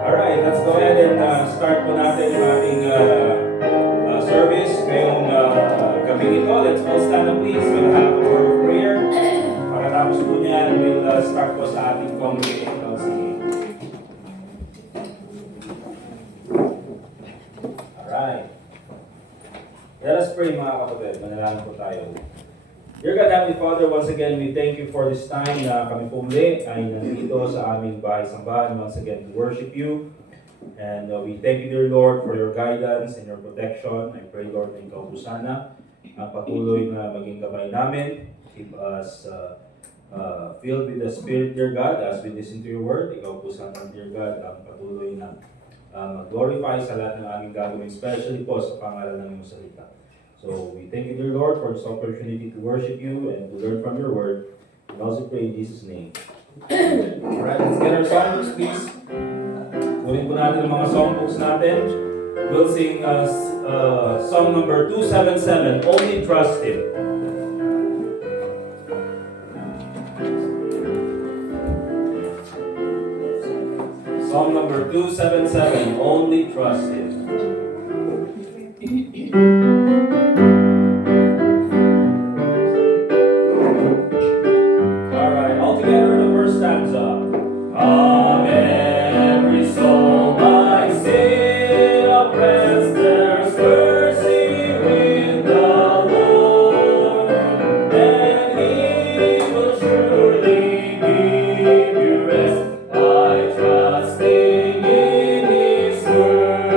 Alright, let's go ahead and start po natin yung ating service ngayong gabi ito. Let's all stand up please. We'll have a word of prayer. Pagkatapos po niyan, we'll start po sa ating congregational singing. Alright. Let us pray mga kapatid. Manalangin po tayo. Dear God, Heavenly Father, once again, we thank you for this time na kami po muli ay nandito sa aming bahay-sambahan once again to worship you. And we thank you, dear Lord, for your guidance and your protection. I pray, Lord, na ikaw po sana ang patuloy na maging gabay namin. Keep us filled with the Spirit, dear God, as we listen to your word. Ikaw po sana, dear God, ang patuloy na mag-glorify sa lahat ng aming gagawin, especially po sa pangalan ng iyong salita. So we thank you, dear Lord, for this opportunity to worship you and to learn from your word. We also pray in Jesus' name. Alright, let's get our songbooks, please. Kunin po natin ang mga songbooks natin. We'll sing song number 277, Only Trust Him. Song number 277, Only Trust Him. Trusting in His word.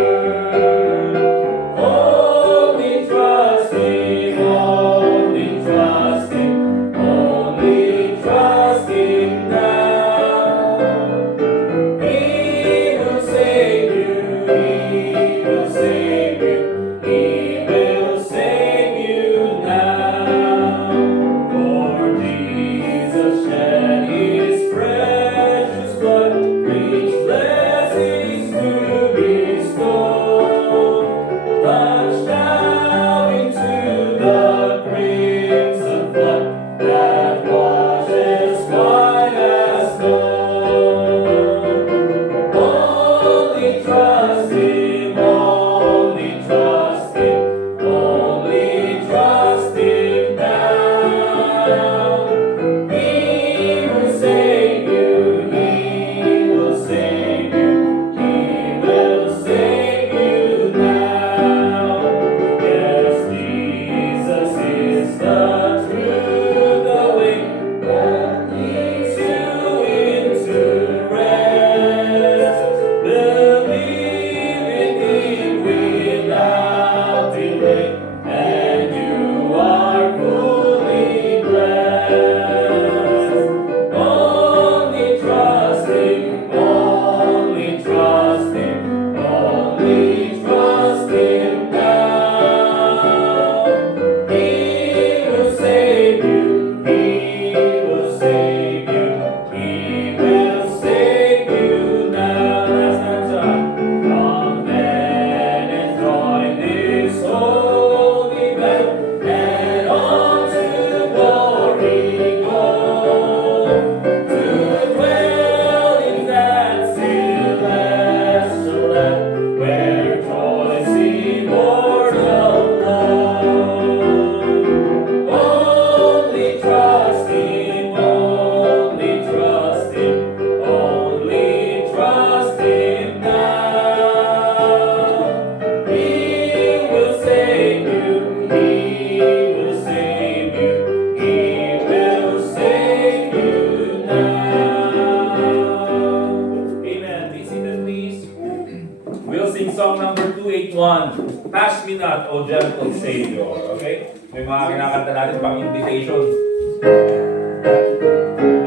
not, O gentle Savior. Okay? May mga kinakanta natin pang invitation.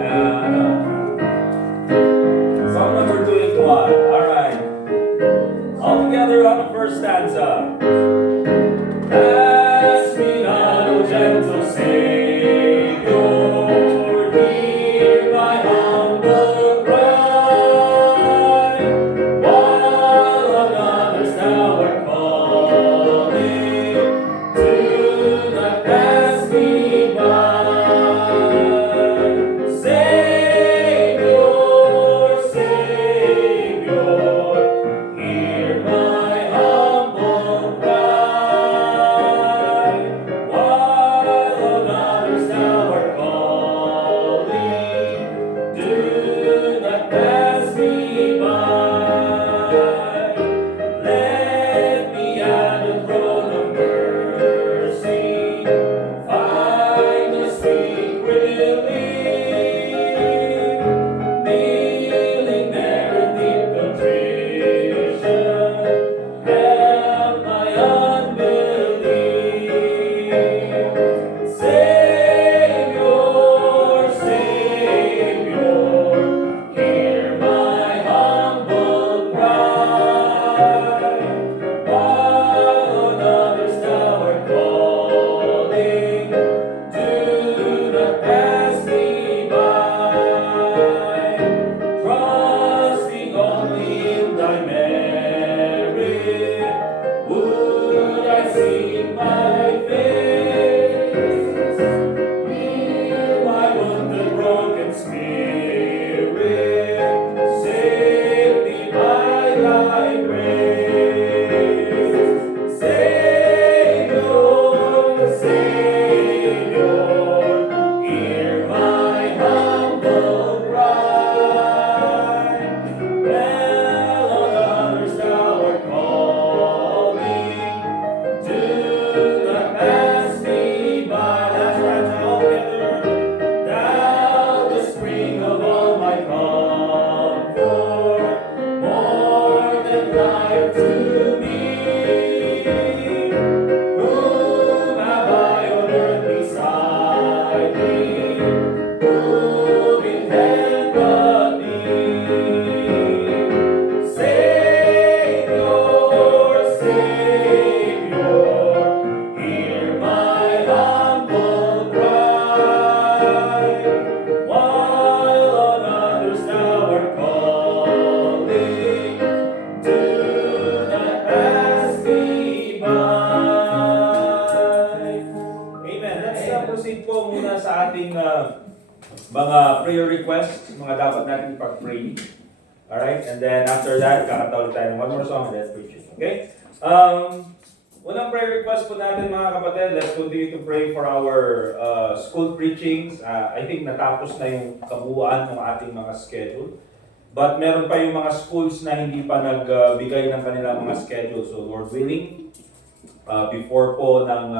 Ano? Song number 2 and 1. Alright. All together on the first stanza. Ask me not, O gentle Savior, hear my humble cry, while on others thou art calling, do not pass me by. Savior, Savior, hear my humble cry, while on others thou art calling, do not pass me by. Let me at the throne of mercy find a sweet relief, kneeling there in deep contrition, help my unbelief. Savior, Savior, hear my humble cry, while on others thou art calling, do not pass me by. Trusting only in thy merit, would I seek my face. Heal my wounded, broken spirit, save me by thy grace. Savior, Savior, hear my humble cry, well on others thou art calling, do not pass me by. That's right, all together. Thou, the spring of all my comfort, more than life to me. Whom have I on earth beside thee? Whom in heaven but thee? Savior, Savior, hear my humble cry, while on others thou art calling, do not pass me by. Amen. Let's proceed po muna sa ating mga prayer requests, mga dapat natin ipag-pray. Alright? And then after that, kakatawag tayo ng one more song and then preaching. Okay? Unang prayer request po natin mga kapatid, let's continue to pray for our school preachings. I think natapos na yung kabuuan ng ating mga schedule. But meron pa yung mga schools na hindi pa nagbigay ng kanilang mga schedule. So Lord willing, before po ng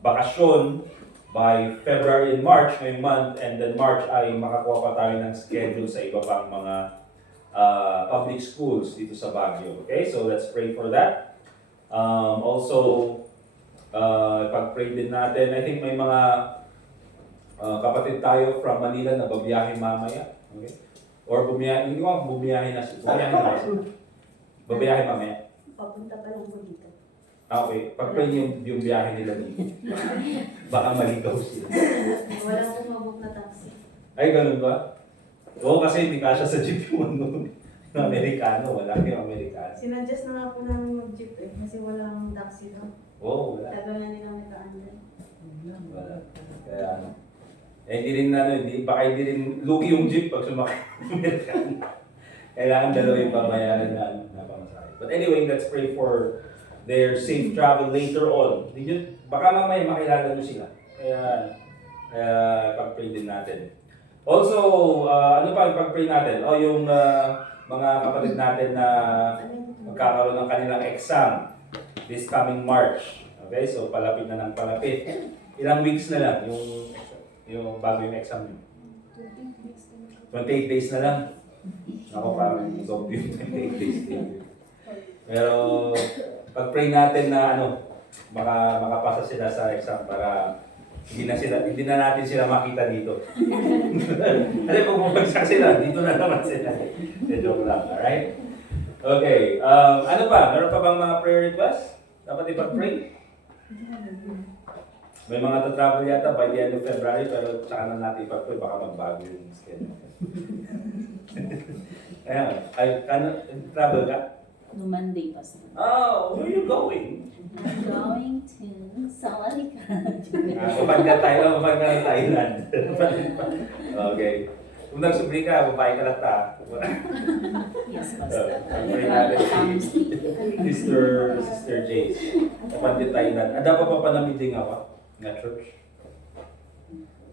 bakasyon, by February and March ngayong month, and then March ay makakuha pa tayo ng schedule sa iba pang mga public schools dito sa Baguio. Okay, so let's pray for that. Also, pag-pray din natin, I think may mga kapatid tayo from Manila na babiyahe mamaya. Okay? Or bumiyahe, hindi ko bumiyahe na siya. Bumiyahe na siya. Babiyahe mamaya. Papunta pa lang po dito. Okay, pag-pray yung biyahe nila dito. Baka maligaw sila. Wala akong mabuk na taxi. Ay, ganun ba? Oo, kasi hindi kasya sa jeep yung ano, na Amerikano. Wala yung Amerikano. Sinadjust na nga po namin mag-jeep eh, kasi walang taxi doon. Oo, wala. Tagal na nilang nakaan dyan. Wala. Kaya ano. Hindi rin baka hindi rin lugi yung jeep pag sumakay ng Amerikano. Kailangan dalawa yung babayaran na pamasahe. But anyway, let's pray for their safe travel later on. Baka mamaya makilala nyo sila. Kaya pag-pray din natin. Also, ano pa yung pag-pray natin? Yung mga kapatid natin na magkakaroon ng kanilang exam this coming March. Okay, so palapit na ng palapit. Ilang weeks na lang yung bago yung exam nyo? 28 days na lang. Ako parang zombie yung 28 days. Pero pag-pray natin na makapasa sila sa exam para hindi na natin sila makita dito. Kasi kung bumagsak sila, dito na naman sila. Joke lang, alright? Okay, ano pa? Meron pa bang mga prayer requests? Dapat ipag-pray? May mga tatravel yata by the end of February, pero tsaka na natin ipag-pray, baka magbago yung schedule. Ayan, travel ka? No Monday, Pastor. Oh, where are you going? I'm going to Sawarika. Upad ka ng Thailand. Okay. Kung nagsubli ka, babae ka lang ta. Yes, Pastor. Pray natin si Sister Jace. Upad ka Thailand. Dapat pa panamiding ako na church.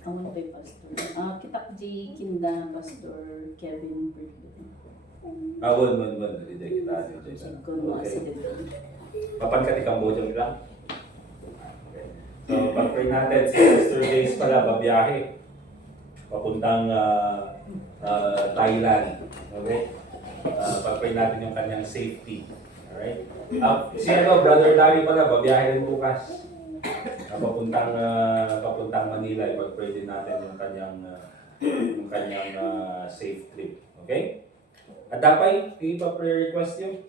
Awal pa Pastor. Kitak J. Kinda, Pastor Kevin Bertlin. Awal. Hindi kita. Kung mga sila. Papan ka di Cambodia lang. Okay. So, pag-pray natin, si Sister Jace pala, babiyahe. Papuntang Thailand. Okay? Pag-pray natin yung kanyang safety. Alright? Si Brother Larry pala, babiyahe rin bukas. Papuntang Manila, ipag-pray din natin yung kanyang safe trip. Okay? At dapat, ipa-prayer request yun.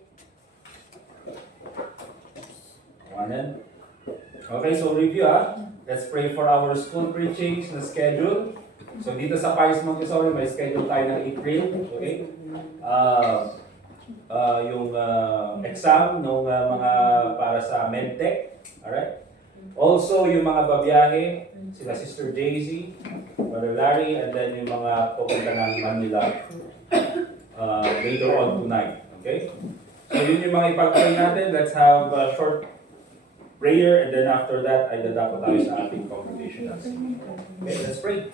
Amen. Okay, so review Let's pray for our school preachings na schedule. So dito sa Paris Montessori, may schedule tayo ng April. Okay? Yung exam ng mga para sa Medtech. Alright? Also, yung mga babiyahe, sila Sister Daisy, Brother Larry, and then yung mga pupunta ng Manila later on tonight. Okay? So yun yung mga ipag-pray natin. Let's have a short prayer, and then after that, ay dadako tayo sa ating congregational singing. Okay, let's pray.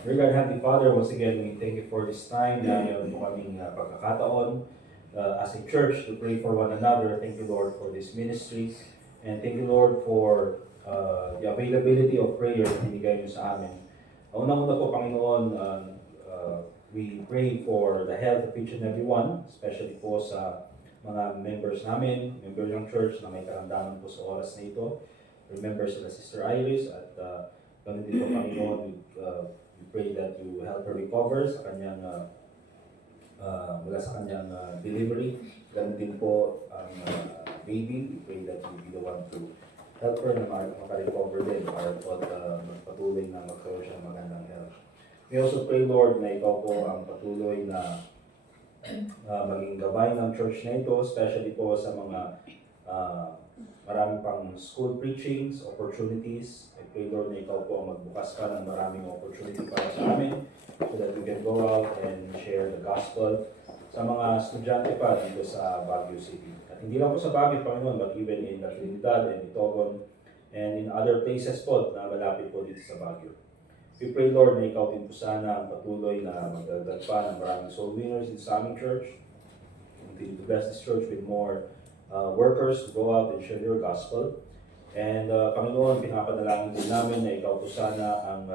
Dear God, Heavenly Father, once again, we thank you for this time na meron po kaming pagkakataon as a church to pray for one another. Thank you, Lord, for this ministry. And thank you, Lord, for the availability of prayer na binigay niyo sa amin. Unang-una po, Panginoon, we pray for the health of each and every one, especially po sa mga members namin, member ng church na may karamdaman po sa oras na ito. Remember sila Sister Iris at ganun din po, Panginoon, we pray that you help her recover sa kanyang mula sa kanyang delivery. Ganun din po ang baby. We pray that you be the one to help her na makarecover din at magpatuloy na magkaroon siya ng magandang health. We also pray, Lord, na ikaw po ang patuloy na maging gabay ng church na ito, especially po sa mga maraming pang school preachings, opportunities. I pray, Lord, na ikaw po ang magbukas pa ng maraming opportunity para sa amin so that we can go out and share the gospel sa mga estudyante pa dito sa Baguio City. At hindi lang po sa Baguio, Panginoon, but even in Trinidad and Itogon and in other places po na malapit po dito sa Baguio. We pray, Lord, na ikaw din po sana ang patuloy na magdagdag pa ng maraming soul winners in sa aming church. Continue to bless this church with more workers to go out and share your gospel. And Panginoon, pinapadalangin din namin na ikaw po sana ang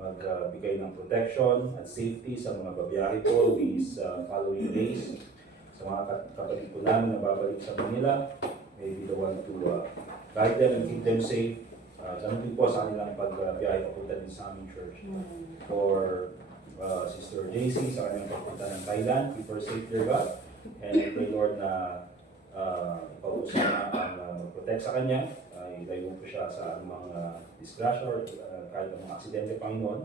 magbigay ng protection at safety sa mga babiyahe po these following days. Sa mga kapatid po namin na babalik sa Manila, may be the one to guide them and keep them safe. Ganun din po sa kanilang pagbiyahe papunta din sa aming church. For Sister JC sa kanilang papunta ng Thailand, keep her safe, dear God. And I pray, Lord, na ikaw po sana ang mag-protect sa kanya. Ilayo po siya sa mga disgrasya or kahit ng mga aksidente, Panginoon.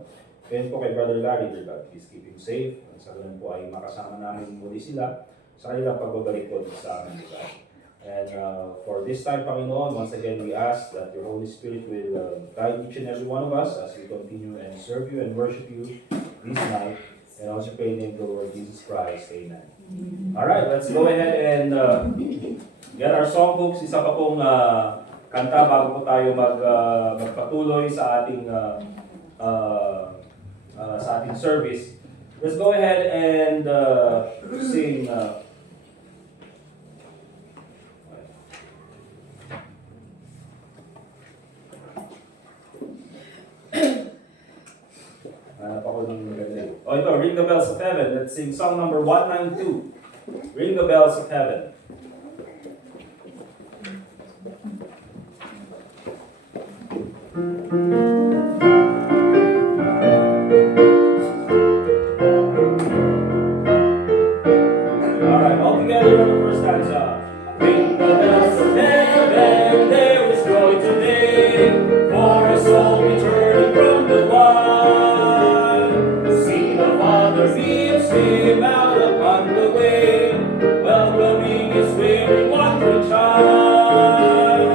Ngayon po kay Brother Larry, dear God, please keep him safe. At sa ganun po ay makasama namin muli sila sa kanilang pagbabalik po sa amin, dear God. And for this time, Panginoon, once again we ask that your Holy Spirit will guide each and every one of us as we continue and serve you and worship you this night. And also pray in the name of the Lord Jesus Christ. Amen. Alright, let's go ahead and get our songbooks. Isa pa pong kanta bago po tayo magpatuloy sa ating service. Let's go ahead and sing ito, Ring the Bells of Heaven. Let's sing song number 192. Ring the Bells of Heaven. Alright, all together on the first stanza. Ring the bells of heaven, there is joy today, for a soul returning from the wild. See the Father leads him out upon the way, welcoming his weary wandering child.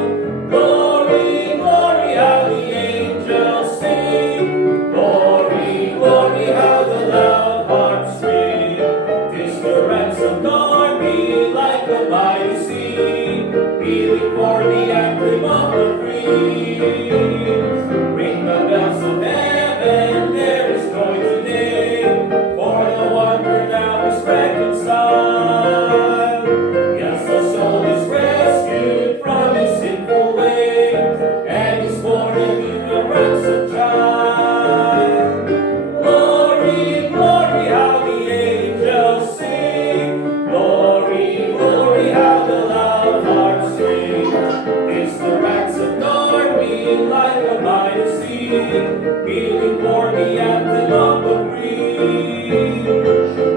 Glory, glory, how the angels sing. Glory, glory, how the loud harps ring. 'Tis the ransomed army like a mighty sea, pealing for the anthem of the free. Ring the bells of heaven, there is joy today, for the wanderer now is reconciled. Yes, the soul is rescued from his sinful ways, and is born into a ransomed child. Glory, glory, how the angels sing. Glory, glory, how the loud harps sing. It's the ransomed army like a mighty sea, pealing for the anthem of the free.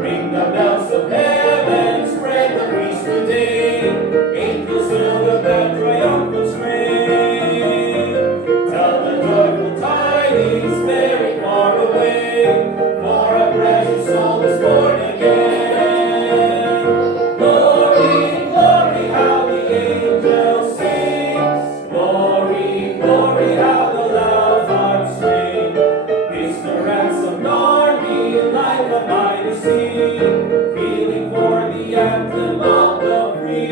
Ring the bells of heaven, spread the peace today. Angels fill the bell triumphant strain. Tell the joyful tidings very far away, for a precious soul is born again. Glory, glory, how the angels sing. Glory, glory, how the loud harps ring. It's the ransomed army like a mighty sea, feeling for the anthem of the free.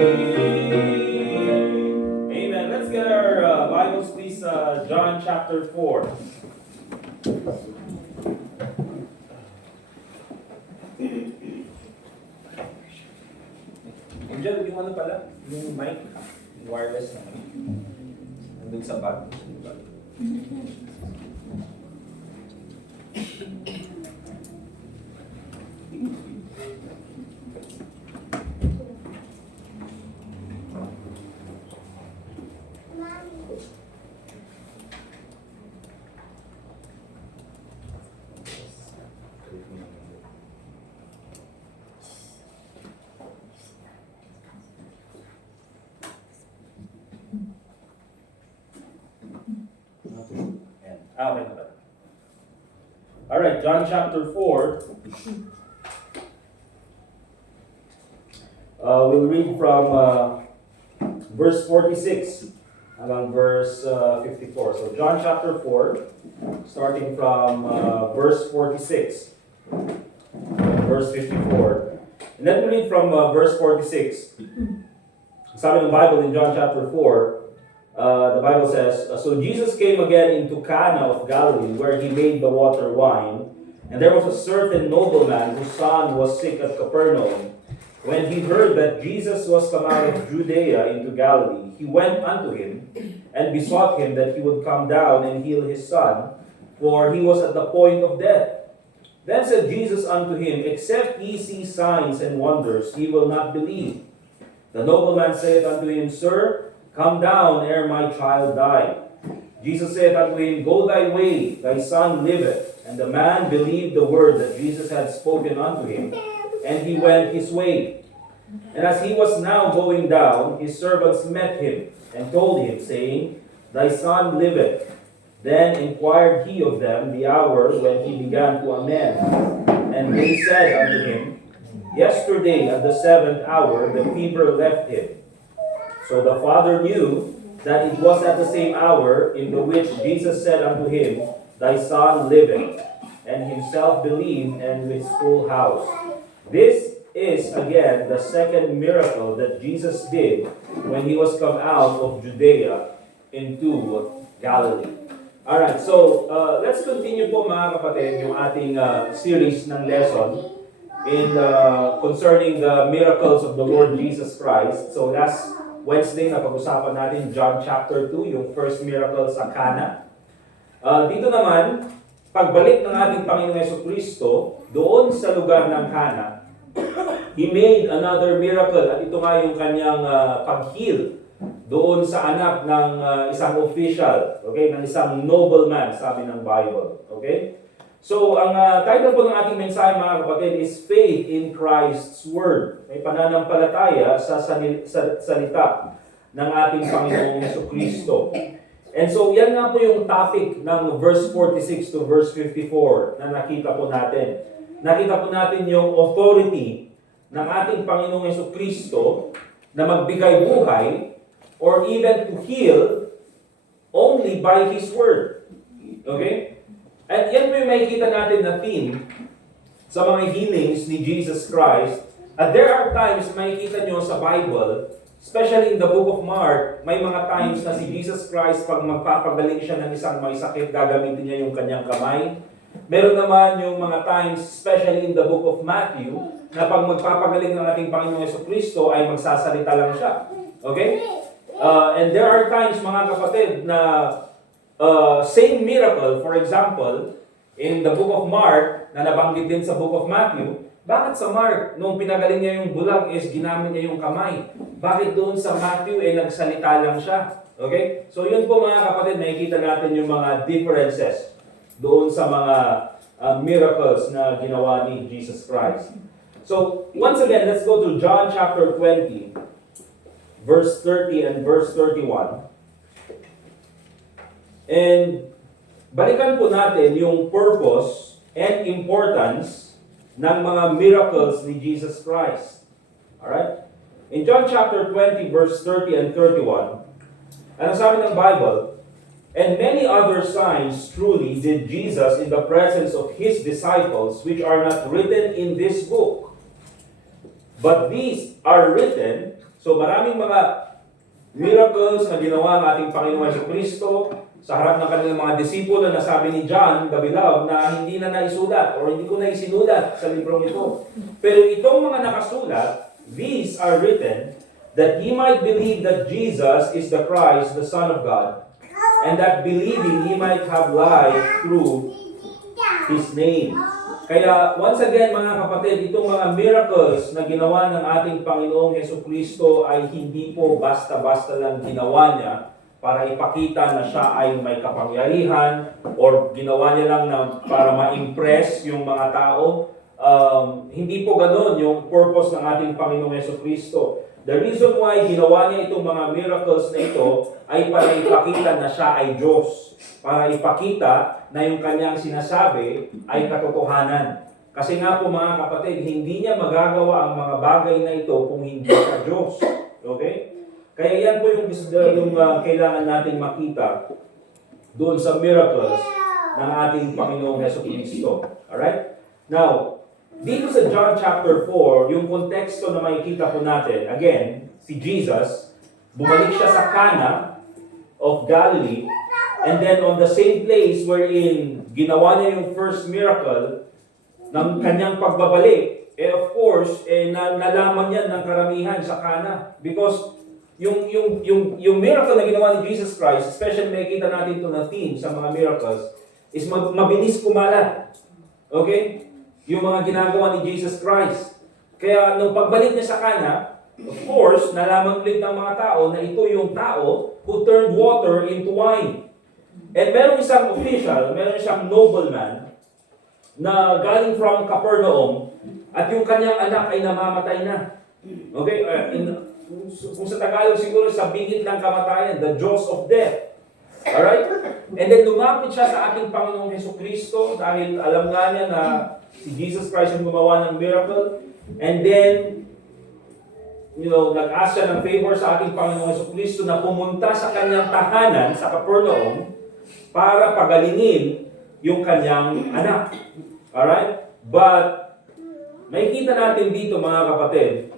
Amen. Let's get our Bibles, please. John chapter 4. Diyan, yung ano pala, yung mic, yung wireless na nandun sa bag. Ayan. Okay na pala. Alright, John chapter 4. We'll read from verse 46 hanggang verse 54. So John chapter 4, starting from verse 46, verse 54. And then we read from verse 46. Sabi ng Bible in John chapter 4, the Bible says, So Jesus came again into Cana of Galilee, where he made the water wine. And there was a certain nobleman whose son was sick at Capernaum. When he heard that Jesus was come out of Judea into Galilee, he went unto him and besought him that he would come down and heal his son, for he was at the point of death. Then said Jesus unto him, Except ye see signs and wonders, ye will not believe. The nobleman saith unto him, Sir, come down ere my child die. Jesus saith unto him, Go thy way, thy son liveth. And the man believed the word that Jesus had spoken unto him, and he went his way. And as he was now going down, his servants met him, and told him, saying, Thy son liveth. Then inquired he of them the hour when he began to amend. And they said unto him, Yesterday at the 7th hour the fever left him. So the father knew that it was at the same hour in the which Jesus said unto him, Thy son liveth. And himself believed, and his whole house. This is again the second miracle that Jesus did when he was come out of Judea into Galilee. Alright, so let's continue po mga kapatid yung ating series ng lesson in concerning the miracles of the Lord Jesus Christ. So last Wednesday, napag-usapan natin John chapter 2, yung first miracle sa Cana. Dito naman, pagbalik ng ating Panginoong Jesucristo doon sa lugar ng Cana, He made another miracle at ito nga yung kanyang pag-heal doon sa anak ng isang official, okay, ng isang nobleman, sabi ng Bible. Okay? So, ang title po ng ating mensahe mga kapatid is Faith in Christ's Word. May pananampalataya sa salita ng ating Panginoong Jesucristo. And so, yan nga po yung topic ng verse 46 to verse 54 na nakita po natin. Nakita po natin yung authority ng ating Panginoong Jesucristo na magbigay buhay or even to heal only by His Word. Okay? At yan po yung makikita natin na theme sa mga healings ni Jesus Christ. At there are times makikita nyo sa Bible, especially in the book of Mark, may mga times na si Jesus Christ, pag magpapagaling siya ng isang may sakit, gagamitin niya yung kanyang kamay. Meron naman yung mga times, especially in the book of Matthew, na pag magpapagaling ng ating Panginoong Jesucristo ay magsasalita lang siya. Okay? And there are times, mga kapatid, na same miracle, for example, in the book of Mark, na nabanggit din sa book of Matthew, bakit sa Mark, nung pinagaling niya yung bulag, is ginamit niya yung kamay? Bakit doon sa Matthew, nagsalita lang siya? Okay? So yun po mga kapatid, makikita natin yung mga differences doon sa mga miracles na ginawa ni Jesus Christ. So, once again, let's go to John chapter 20, verse 30 and verse 31. And balikan po natin yung purpose and importance ng mga miracles ni Jesus Christ. Alright? In John chapter 20, verse 30 and 31, ano sabi ng Bible? And many other signs truly did Jesus in the presence of His disciples, which are not written in this book. But these are written, so maraming mga miracles na ginawa ng ating Panginoon Jesucristo sa harap ng kanilang mga disipulo na sabi ni John the Beloved na hindi na naisulat or hindi ko na isinulat sa librong ito. Pero itong mga nakasulat, these are written that ye might believe that Jesus is the Christ, the Son of God, and that believing ye might have life through His name. Kaya once again mga kapatid, itong mga miracles na ginawa ng ating Panginoong Hesukristo ay hindi po basta-basta lang ginawa niya para ipakita na siya ay may kapangyarihan or ginawa niya lang na para ma-impress yung mga tao. Hindi po ganoon yung purpose ng ating Panginoong Hesukristo. The reason why ginawa niya itong mga miracles na ito ay para ipakita na siya ay Diyos. Para ipakita na yung kanyang sinasabi ay katotohanan. Kasi nga po mga kapatid, hindi niya magagawa ang mga bagay na ito kung hindi sa Diyos. Okay? Kaya yan po yung kailangan natin makita doon sa miracles ng ating Panginoong Hesukristo. Alright? Now, dito sa John chapter 4, yung konteksto na makikita po natin, again, si Jesus, bumalik siya sa Cana of Galilee, and then on the same place wherein ginawa niya yung first miracle ng kanyang pagbabalik, of course, nalaman yan ng karamihan sa Cana. Because yung miracle na ginawa ni Jesus Christ, especially makikita natin ito na theme sa mga miracles, is mabilis kumalat. Okay? Yung mga ginagawa ni Jesus Christ. Kaya nung pagbalik niya sa Cana, of course, nalaman ulit ng mga tao na ito yung tao who turned water into wine. And meron isang official, meron siyang nobleman na galing from Capernaum at yung kanyang anak ay namamatay na. Okay? Kung sa Tagalog siguro sa bingit ng kamatayan, the jaws of death. Alright? And then lumapit siya sa ating Panginoong Hesukristo dahil alam nga niya na si Jesus Christ yung gumawa ng miracle. And then, nag-ask siya ng favor sa ating Panginoong Hesukristo na pumunta sa kanyang tahanan sa Capernaum para pagalingin yung kanyang anak. Alright? But, makikita natin dito mga kapatid,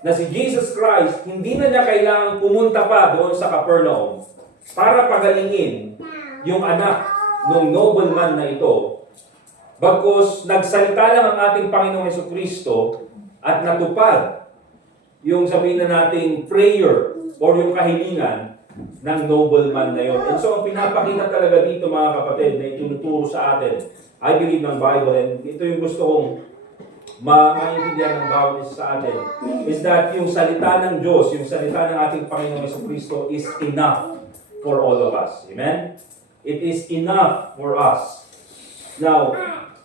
na si Jesus Christ, hindi na niya kailangang pumunta pa doon sa Capernaum para pagalingin yung anak ng nobleman na ito. Bagkus nagsalita lang ang ating Panginoong Hesukristo at natupad yung sabihin na nating prayer or yung kahilingan ng nobleman na yun. And so ang pinapakita talaga dito mga kapatid na itinuturo sa atin, I believe ng Bible, and ito yung gusto kong maintindihan ng bawat isa sa atin, is that yung salita ng Diyos, yung salita ng ating Panginoong Hesukristo is enough for all of us. Amen? It is enough for us. Now,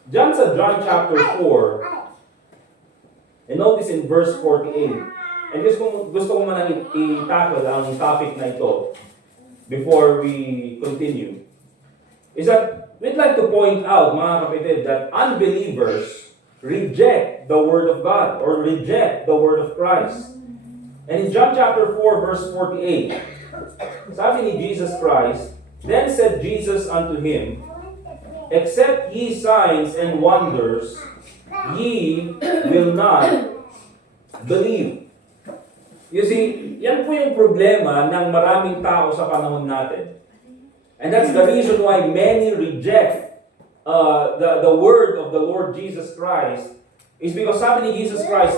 John chapter 4, and notice in verse 48, and gusto ko man i-tackle ang topic na ito before we continue, is that we'd like to point out, mga kapatid, that unbelievers reject the Word of God or reject the Word of Christ. And in John chapter 4, verse 48, sabi ni Jesus Christ, then said Jesus unto him, except ye signs and wonders, ye will not believe. You see, yan po yung problema ng maraming tao sa panahon natin. And that's the reason why many reject the word of the Lord Jesus Christ, is because sabi ni Jesus Christ,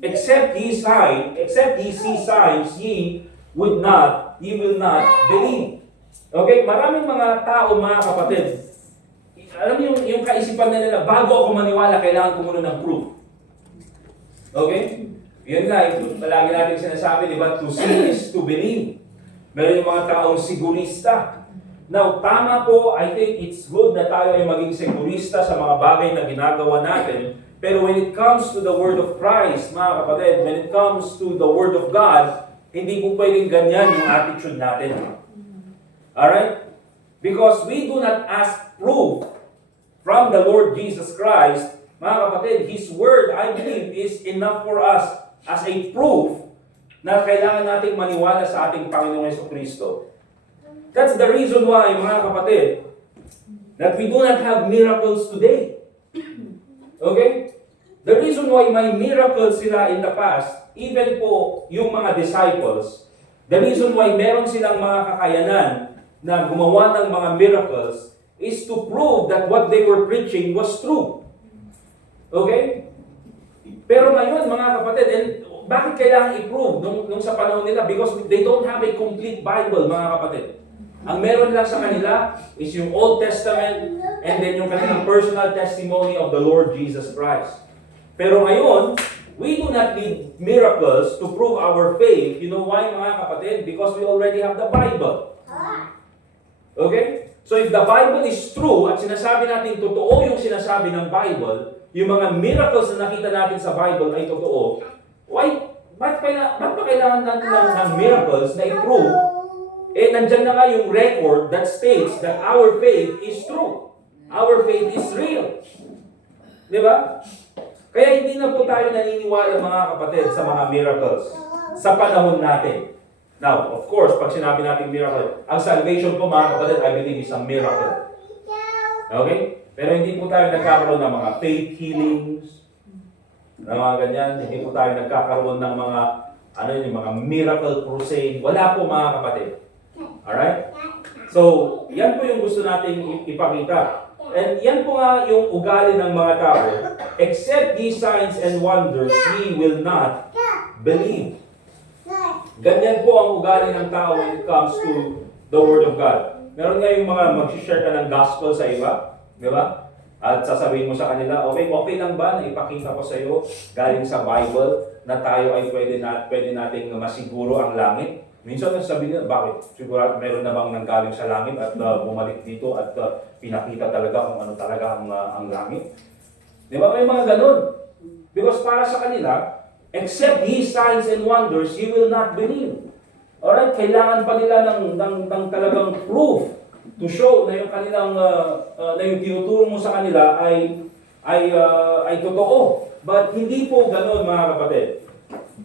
except ye see signs, ye will not believe. Okay? Maraming mga tao, mga kapatid, alam niyo yung kaisipan na nila, bago ako maniwala, kailangan ko muna ng proof. Okay? Yun nga, palagi natin sinasabi, di ba, to see is to believe. Meron yung mga taong sigurista. Now, tama po, I think it's good na tayo ay maging sigurista sa mga bagay na ginagawa natin. Pero when it comes to the Word of Christ, mga kapatid, when it comes to the Word of God, hindi po pwedeng ganyan yung attitude natin. Alright? Because we do not ask proof from the Lord Jesus Christ, mga kapatid, His Word, I believe, is enough for us as a proof na kailangan nating maniwala sa ating Panginoong Hesukristo. That's the reason why, mga kapatid, that we do not have miracles today. Okay? The reason why may miracles sila in the past, even po yung mga disciples, the reason why meron silang mga kakayanan na gumawa ng mga miracles is to prove that what they were preaching was true. Okay? Pero ngayon, mga kapatid, and bakit kailangan i-prove nung sa panahon nila? Because they don't have a complete Bible, mga kapatid. Ang meron lang sa kanila is yung Old Testament and then yung kanilang personal testimony of the Lord Jesus Christ. Pero ngayon, we do not need miracles to prove our faith. You know why, mga kapatid? Because we already have the Bible. Okay? So if the Bible is true at sinasabi natin totoo yung sinasabi ng Bible, yung mga miracles na nakita natin sa Bible ay totoo, ba't pa kailangan natin ng miracles na i-prove? Eh, nandyan na nga yung record that states that our faith is true. Our faith is real. Di ba? Kaya hindi na po tayo naniniwala, mga kapatid, sa mga miracles sa panahon natin. Now, of course, pag sinabi natin miracle, ang salvation po, mga kapatid, I believe is a miracle. Okay? Pero hindi po tayo nagkakaroon ng mga faith healings, ng mga ganyan. Hindi po tayo nagkakaroon ng mga, yung mga miracle crusade. Wala po, mga kapatid. Alright? So, yan po yung gusto natin ipakita. And yan po nga yung ugali ng mga tao. Except these signs and wonders, ye will not believe. Ganyan po ang ugali ng tao when it comes to the Word of God. Meron nga yung mga mag-share ka ng gospel sa iba, di ba? At sasabihin mo sa kanila, okay lang ba na ipakita ko sa iyo galing sa Bible na tayo ay pwede nating masiguro ang langit? Minsan sabi nila, bakit? Siguro meron na bang nanggaling sa langit at bumalik dito at pinakita talaga kung ano talaga ang langit? Di ba? May mga ganun. Because para sa kanila, except these signs and wonders, you will not believe. Alright? Kailangan pa nila ng talagang proof to show na yung kanilang, na yung tinuturo mo sa kanila ay totoo. But hindi po ganun, mga kapatid.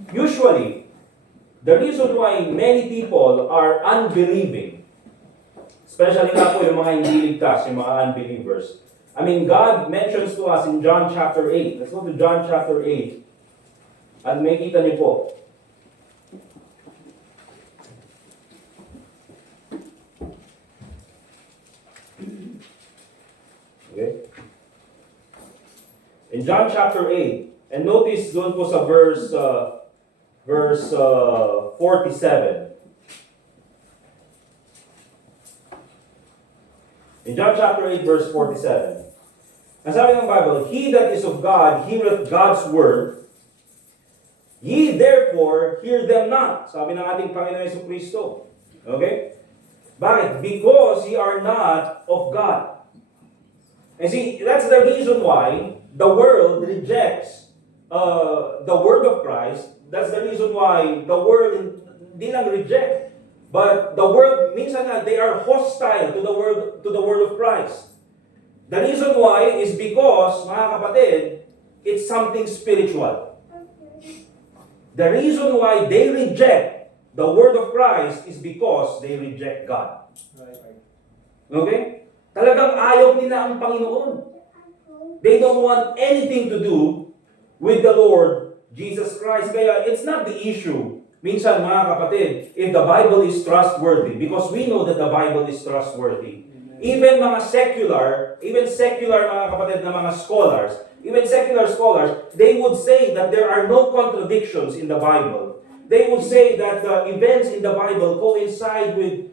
Usually, the reason why many people are unbelieving, especially na po yung mga hindi ligtas, yung mga unbelievers. I mean, God mentions to us in John chapter 8. Let's go to John chapter 8. At may kita niyo po. Okay? In John chapter 8, and notice doon po sa verse 47. In John chapter 8, verse 47. Ang sabi ng Bible, he that is of God heareth God's word, ye therefore hear them not. Sabi ng ating Panginoon Jesucristo. Okay? Bakit? Because ye are not of God. And see, that's the reason why the world rejects the word of Christ. That's the reason why the world hindi lang reject, but the world minsan nga they are hostile to the word of Christ. The reason why is because, mga kapatid, it's something spiritual. The reason why they reject the word of Christ is because they reject God. Okay? Talagang ayaw nila ang Panginoon. They don't want anything to do with the Lord Jesus Christ. Kaya it's not the issue, minsan mga kapatid, if the Bible is trustworthy, because we know that the Bible is trustworthy. Even mga secular mga kapatid na mga scholars, even secular scholars, they would say that there are no contradictions in the Bible. They would say that the events in the Bible coincide with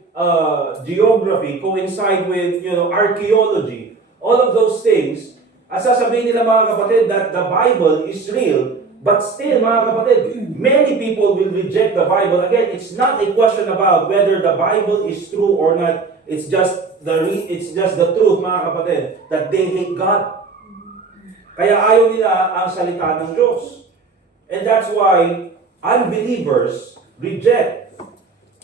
geography, coincide with archaeology, all of those things. At sasabihin nila mga kapatid that the Bible is real, but still mga kapatid, many people will reject the Bible. Again, it's not a question about whether the Bible is true or not. It's just the truth, mga kapatid, that they hate God. Kaya ayaw nila ang salita ng Diyos. And that's why unbelievers reject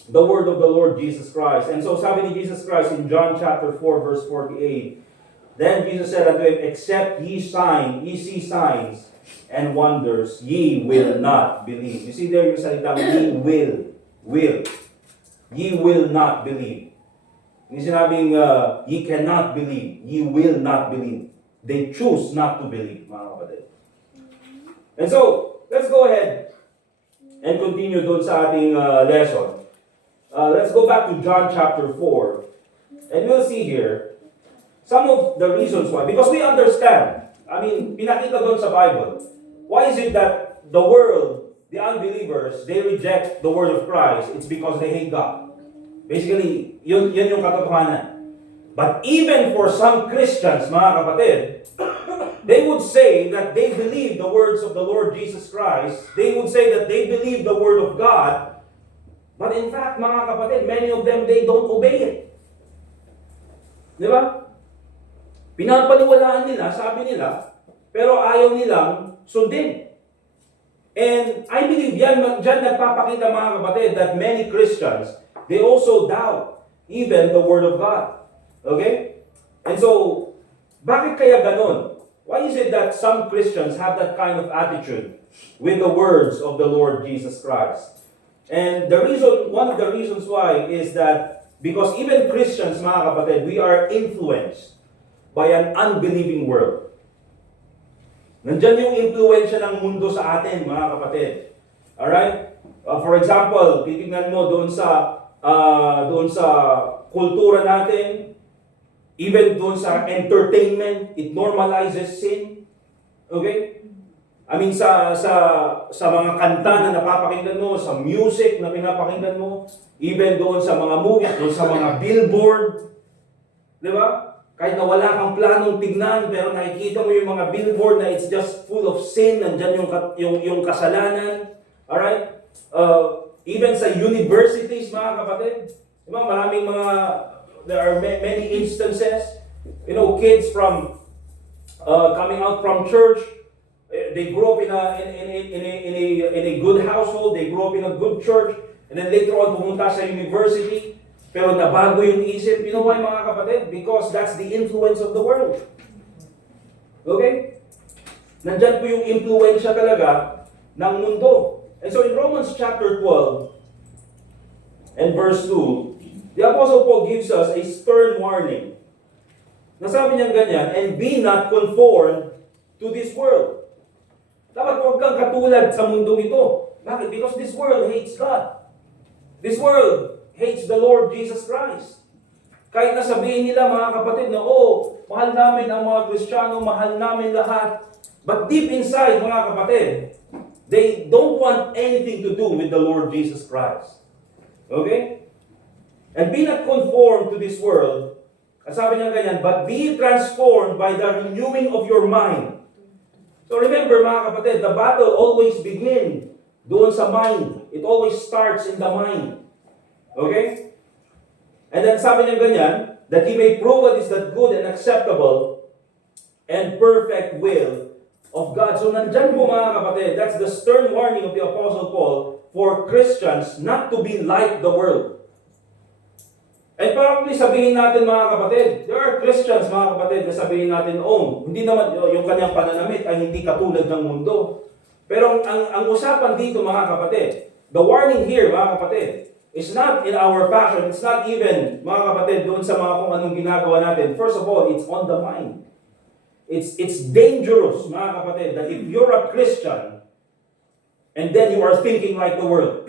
the word of the Lord Jesus Christ. And so sabi ni Jesus Christ in John chapter 4 verse 48, then Jesus said unto him, except ye see signs and wonders, ye will not believe. You see there yung salita, ye will. Ye will not believe. Hindi sinabing, ye cannot believe. Ye will not believe. They choose not to believe, mga kapatid. And so, let's go ahead and continue doon sa ating lesson. Let's go back to John chapter 4. And we'll see here some of the reasons why. Because we understand, pinakita doon sa Bible, why is it that the world the unbelievers, they reject the word of Christ, it's because they hate God. Basically, yun yung katotohanan. But even for some Christians, mga kapatid, they would say that they believe the words of the Lord Jesus Christ. They would say that they believe the word of God. But in fact, mga kapatid, many of them, they don't obey it. Di ba? Pinapaniwalaan nila, sabi nila, pero ayaw nilang sundin. And I believe dyan nagpapakita, mga kapatid, that many Christians, they also doubt even the word of God. Okay? And so, bakit kaya ganon? Why is it that some Christians have that kind of attitude with the words of the Lord Jesus Christ? And one of the reasons why is that because even Christians, mga kapatid, we are influenced by an unbelieving world. Nandyan yung influensya ng mundo sa atin, mga kapatid. Alright? For example, titignan mo doon sa kultura natin, even doon sa entertainment, it normalizes sin. Okay? I mean, sa mga kanta na napapakinggan mo, sa music na pinapakinggan mo, even doon sa mga movies, doon sa mga billboard. Di ba? Kahit na wala kang planong tignan, pero nakikita mo yung mga billboard na it's just full of sin, nandyan yung kasalanan. Alright? Even sa universities, mga kapatid, di ba? Maraming there are many instances, kids from coming out from church, they grew up in a good household, they grew up in a good church, and then later on pumunta sa university, pero nabago yung isip. You know why, mga kapatid? Because that's the influence of the world. Okay? Nandyan po yung influensya talaga ng mundo. And so in Romans chapter 12 and verse 2, the Apostle Paul gives us a stern warning. Nasabi niya ganyan, and be not conformed to this world. Dapat huwag kang katulad sa mundong ito. Bakit? Because this world hates God. This world hates the Lord Jesus Christ. Kahit na sabihin nila, mga kapatid, na mahal namin ang mga Kristiyano, mahal namin lahat. But deep inside, mga kapatid, they don't want anything to do with the Lord Jesus Christ. Okay? And be not conformed to this world. Sabi niya ganyan, but be transformed by the renewing of your mind. So remember, mga kapatid, the battle always begins doon sa mind. It always starts in the mind. Okay? And then sabi niya ganyan, that he may prove what is that good and acceptable and perfect will of God. So nandyan po, mga kapatid, that's the stern warning of the Apostle Paul for Christians not to be like the world. And probably sabihin natin, mga kapatid, there are Christians, mga kapatid, na sabihin natin, hindi naman yung kanyang pananamit ay hindi katulad ng mundo. Pero ang usapan dito, mga kapatid, the warning here, mga kapatid, is not in our passion, it's not even, mga kapatid, doon sa mga kung anong ginagawa natin. First of all, it's on the mind. It's dangerous, mga kapatid, that if you're a Christian, and then you are thinking like the world.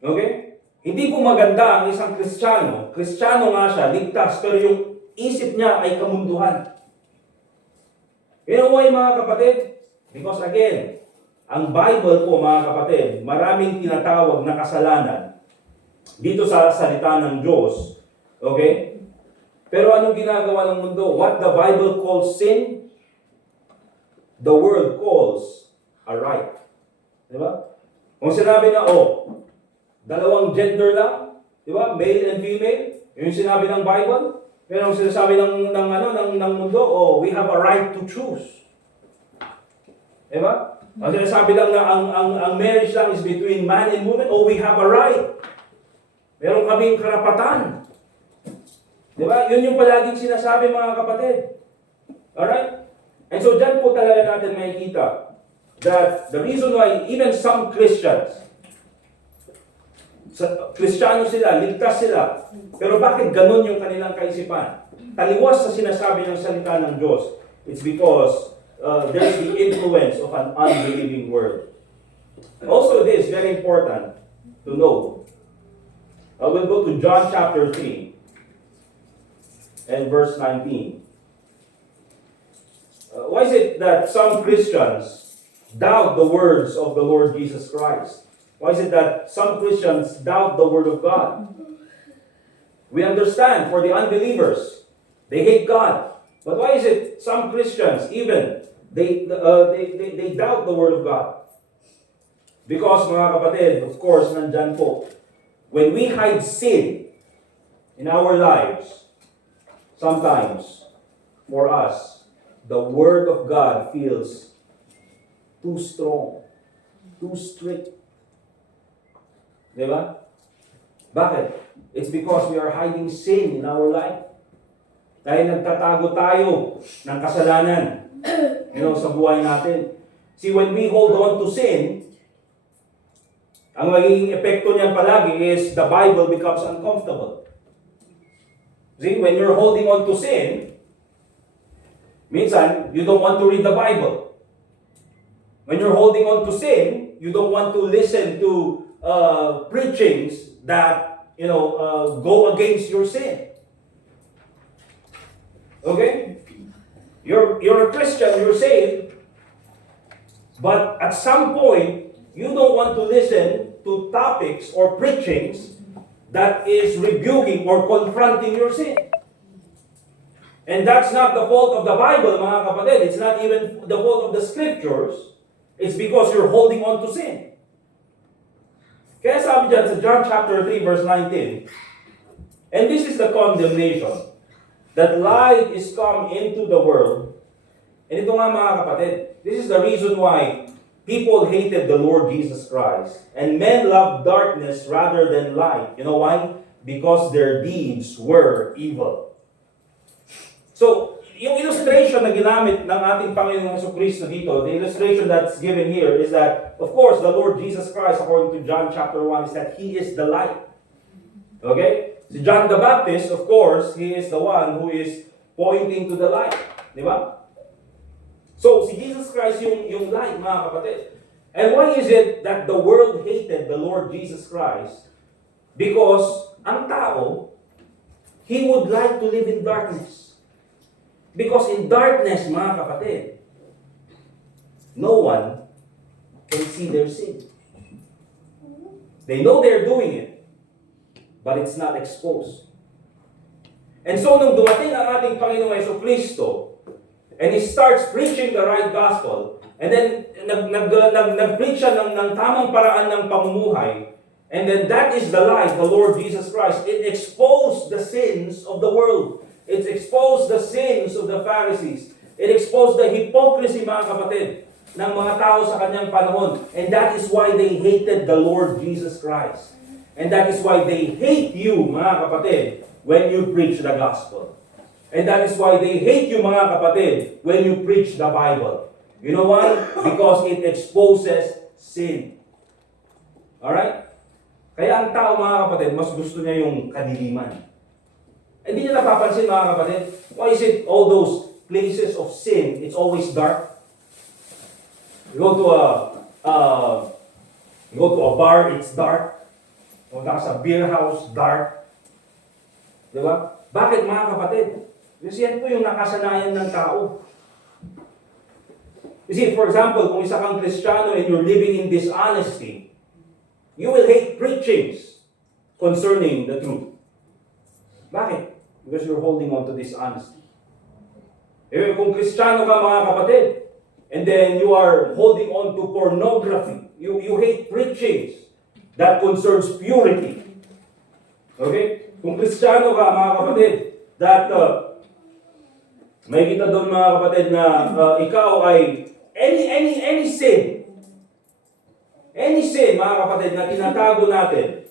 Okay? Hindi po maganda ang isang Kristiyano. Kristiyano nga siya, ligtas, pero yung isip niya ay kamunduhan. You know why, mga kapatid? Because again, ang Bible po, mga kapatid, maraming tinatawag na kasalanan dito sa salita ng Diyos. Okay? Pero anong ginagawa ng mundo? What the Bible calls sin, the world calls a right. Diba? Kung sinabi na, dalawang gender lang, di ba? Male and female. Yung sinabi ng Bible. Pero ang sinasabi ng mundo, we have a right to choose. Di ba? Ang sinasabi lang na ang marriage lang is between man and woman, we have a right. Meron kaming karapatan. Di ba? Yun yung palaging sinasabi, mga kapatid. Alright? And so dyan po talaga natin makikita that the reason why even some Christians, Kristiyano sila, ligtas sila. Pero bakit ganun yung kanilang kaisipan? Taliwas sa sinasabi ng salita ng Diyos. It's because there's the influence of an unbelieving world. Also, this is very important to know. We'll go to John chapter 3 and verse 19. Why is it that some Christians, doubt the words of the Lord Jesus Christ? Why is it that some Christians doubt the Word of God? We understand for the unbelievers, they hate God. But why is it some Christians, even, they doubt the Word of God? Because mga kapatid, of course, nandyan po, when we hide sin in our lives, sometimes, for us, the Word of God feels too strong, too strict. Diba? Bakit? It's because we are hiding sin in our life. Dahil nagtatago tayo ng kasalanan, sa buhay natin. See, when we hold on to sin, ang magiging epekto niyan palagi is the Bible becomes uncomfortable. See, when you're holding on to sin, minsan, you don't want to read the Bible. When you're holding on to sin, you don't want to listen to preachings that, go against your sin. Okay? You're a Christian, you're saved, but at some point, you don't want to listen to topics or preachings that is rebuking or confronting your sin. And that's not the fault of the Bible, mga kapatid. It's not even the fault of the Scriptures. It's because you're holding on to sin. Kaya sabi dyan sa John chapter 3 verse 19, and this is the condemnation, that light is come into the world. And ito nga mga kapatid, this is the reason why people hated the Lord Jesus Christ. And men loved darkness rather than light. You know why? Because their deeds were evil. So, yung illustration na ginamit ng ating Panginoong Jesucristo dito, the illustration that's given here is that, of course, the Lord Jesus Christ, according to John chapter 1, is that He is the light. Okay? Si John the Baptist, of course, he is the one who is pointing to the light. Di ba? So, si Jesus Christ yung light, mga kapatid. And why is it that the world hated the Lord Jesus Christ? Because ang tao, he would like to live in darkness. Because in darkness, mga kapatid, no one can see their sin. They know they're doing it, but it's not exposed. And so nung dumating ang ating Panginoong Jesucristo, and He starts preaching the right gospel, and then nag-preach siya ng tamang paraan ng pamumuhay, and then that is the light, the Lord Jesus Christ. It exposed the sins of the world. It exposed the sins of the Pharisees. It exposed the hypocrisy, mga kapatid, ng mga tao sa kanyang panahon. And that is why they hated the Lord Jesus Christ. And that is why they hate you, mga kapatid, when you preach the gospel. And that is why they hate you, mga kapatid, when you preach the Bible. You know why? Because it exposes sin. Alright? Kaya ang tao, mga kapatid, mas gusto niya yung kadiliman. Hindi niya napapansin, mga kapatid, why is it all those places of sin, it's always dark? You go to a bar, it's dark. Punta ka sa beer house, dark. Di ba? Bakit, mga kapatid? Kasi yan po yung nakasanayan ng tao. You see, for example, kung isa kang Kristiyano and you're living in dishonesty, you will hate preachings concerning the truth. Bakit? Because you're holding on to dishonesty. Kung Kristiyano ka, mga kapatid, and then you are holding on to pornography, you hate preachings that concerns purity. Okay? Kung Kristiyano ka, mga kapatid, that may kita doon, mga kapatid, na ikaw ay any sin, mga kapatid, na tinatago natin,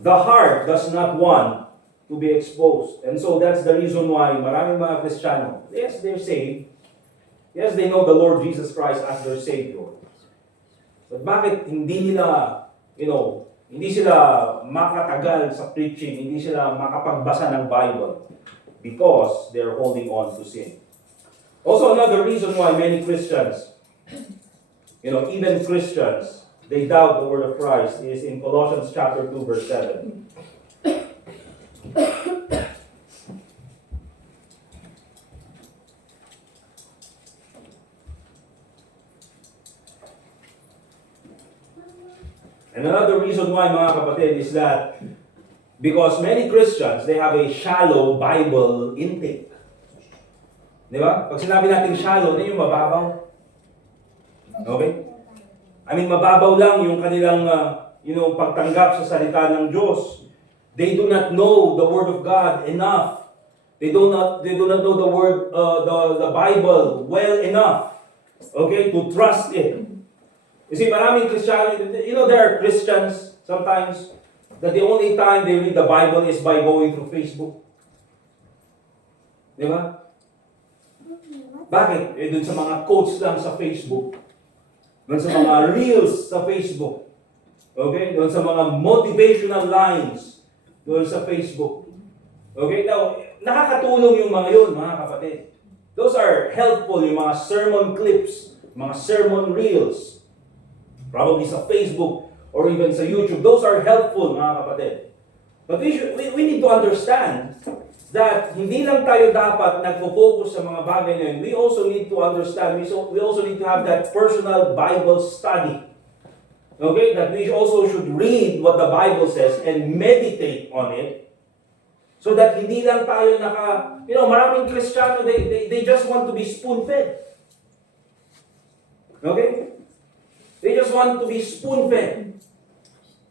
the heart does not want to be exposed. And so that's the reason why maraming mga Kristiyano, yes, they're saved. Yes, they know the Lord Jesus Christ as their Savior. But bakit hindi nila, hindi sila makatagal sa preaching, hindi sila makapagbasa ng Bible? Because they're holding on to sin. Also, another reason why many Christians, even Christians, they doubt the word of Christ is in Colossians chapter 2, verse 7. And another reason why, mga kapatid, is that because many Christians, they have a shallow Bible intake. Di ba? Pag sinabi natin shallow, ano yung mababaw? Okay? I mean, mababaw lang yung kanilang pagtanggap sa salita ng Diyos. They do not know the Word of God enough. They do not know the Word, the Bible well enough. Okay? To trust it. You see, maraming Kristiyano, there are Christians sometimes that the only time they read the Bible is by going through Facebook. Di ba? Bakit? Dun sa mga quotes lang sa Facebook. Dun sa mga reels sa Facebook. Okay? Dun sa mga motivational lines dun sa Facebook. Okay? Now, nakakatulong yung mga yun, mga kapatid. Those are helpful, yung mga sermon clips, mga sermon reels. Probably sa Facebook or even sa YouTube. Those are helpful, mga kapatid. But we need to understand that hindi lang tayo dapat nagpo-focus sa mga bagay na yun. We also need to understand, we also need to have that personal Bible study. Okay? That we also should read what the Bible says and meditate on it. So that hindi lang tayo maraming Kristiyano, they just want to be spoon-fed. Okay? They just want to be spoon-fed.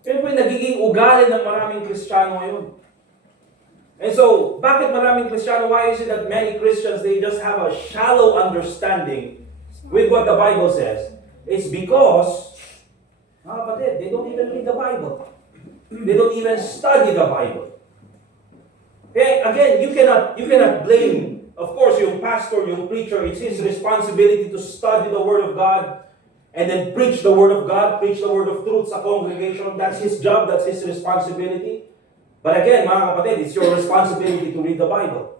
Yan po yung nagiging ugali ng maraming Kristiyano ngayon. And so, bakit maraming Kristiyano? Why is it that many Christians, they just have a shallow understanding with what the Bible says? It's because, mga kapatid, they don't even read the Bible. They don't even study the Bible. Okay, again, you cannot blame, of course, yung pastor, yung preacher, it's his responsibility to study the Word of God and then preach the Word of God, preach the Word of truth sa congregation. That's his job, that's his responsibility. But again, mga kapatid, it's your responsibility to read the Bible.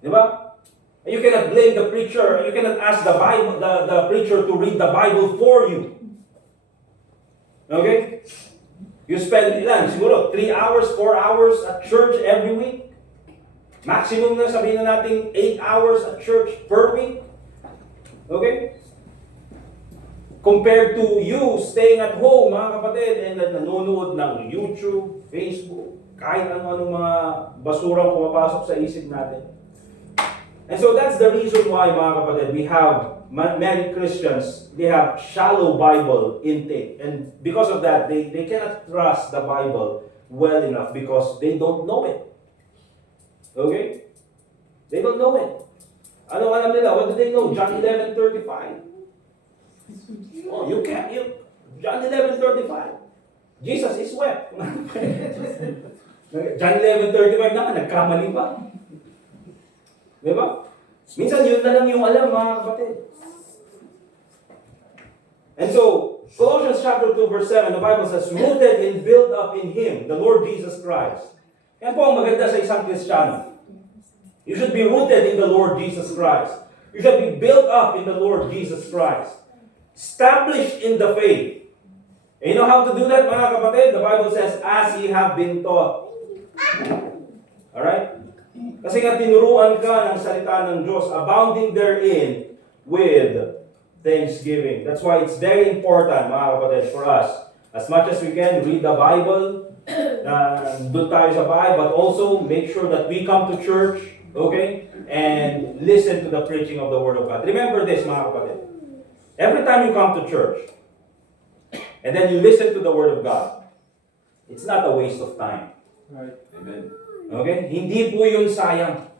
Di ba? You cannot blame the preacher, you cannot ask the preacher to read the Bible for you. Okay? You spend, siguro, 3 hours, 4 hours at church every week. Maximum na, sabihin na natin, 8 hours at church per week. Okay? Compared to you staying at home, mga kapatid, and nanonood ng YouTube, Facebook, kahit ano-ano mga basurang pumapasok sa isip natin. And so that's the reason why, mga kapatid, we have many Christians, they have shallow Bible intake. And because of that, they cannot trust the Bible well enough because they don't know it. Okay? They don't know it. Ano alam nila? What do they know? John 11:35. Oh, John 11:35. Jesus is wept. John 11:35 naman, nagkamali pa. Diba? Minsan yun na lang yung alam, mga kapatid. And so, Colossians chapter 2 verse 7, the Bible says, rooted and built up in Him, the Lord Jesus Christ. Yan po ang maganda sa isang Kristiyano. You should be rooted in the Lord Jesus Christ. You should be built up in the Lord Jesus Christ. Established in the faith. And you know how to do that, mga kapatid? The Bible says, as ye have been taught. Alright? Kasi nga tinuruan ka ng salita ng Diyos, abounding therein with thanksgiving. That's why it's very important, mga kapatid, for us. As much as we can, read the Bible, doon tayo sa bahay, but also make sure that we come to church, okay? And listen to the preaching of the Word of God. Remember this, mga kapatid. Every time you come to church, and then you listen to the Word of God, it's not a waste of time. Right. Amen. Okay? Hindi po yun sayang.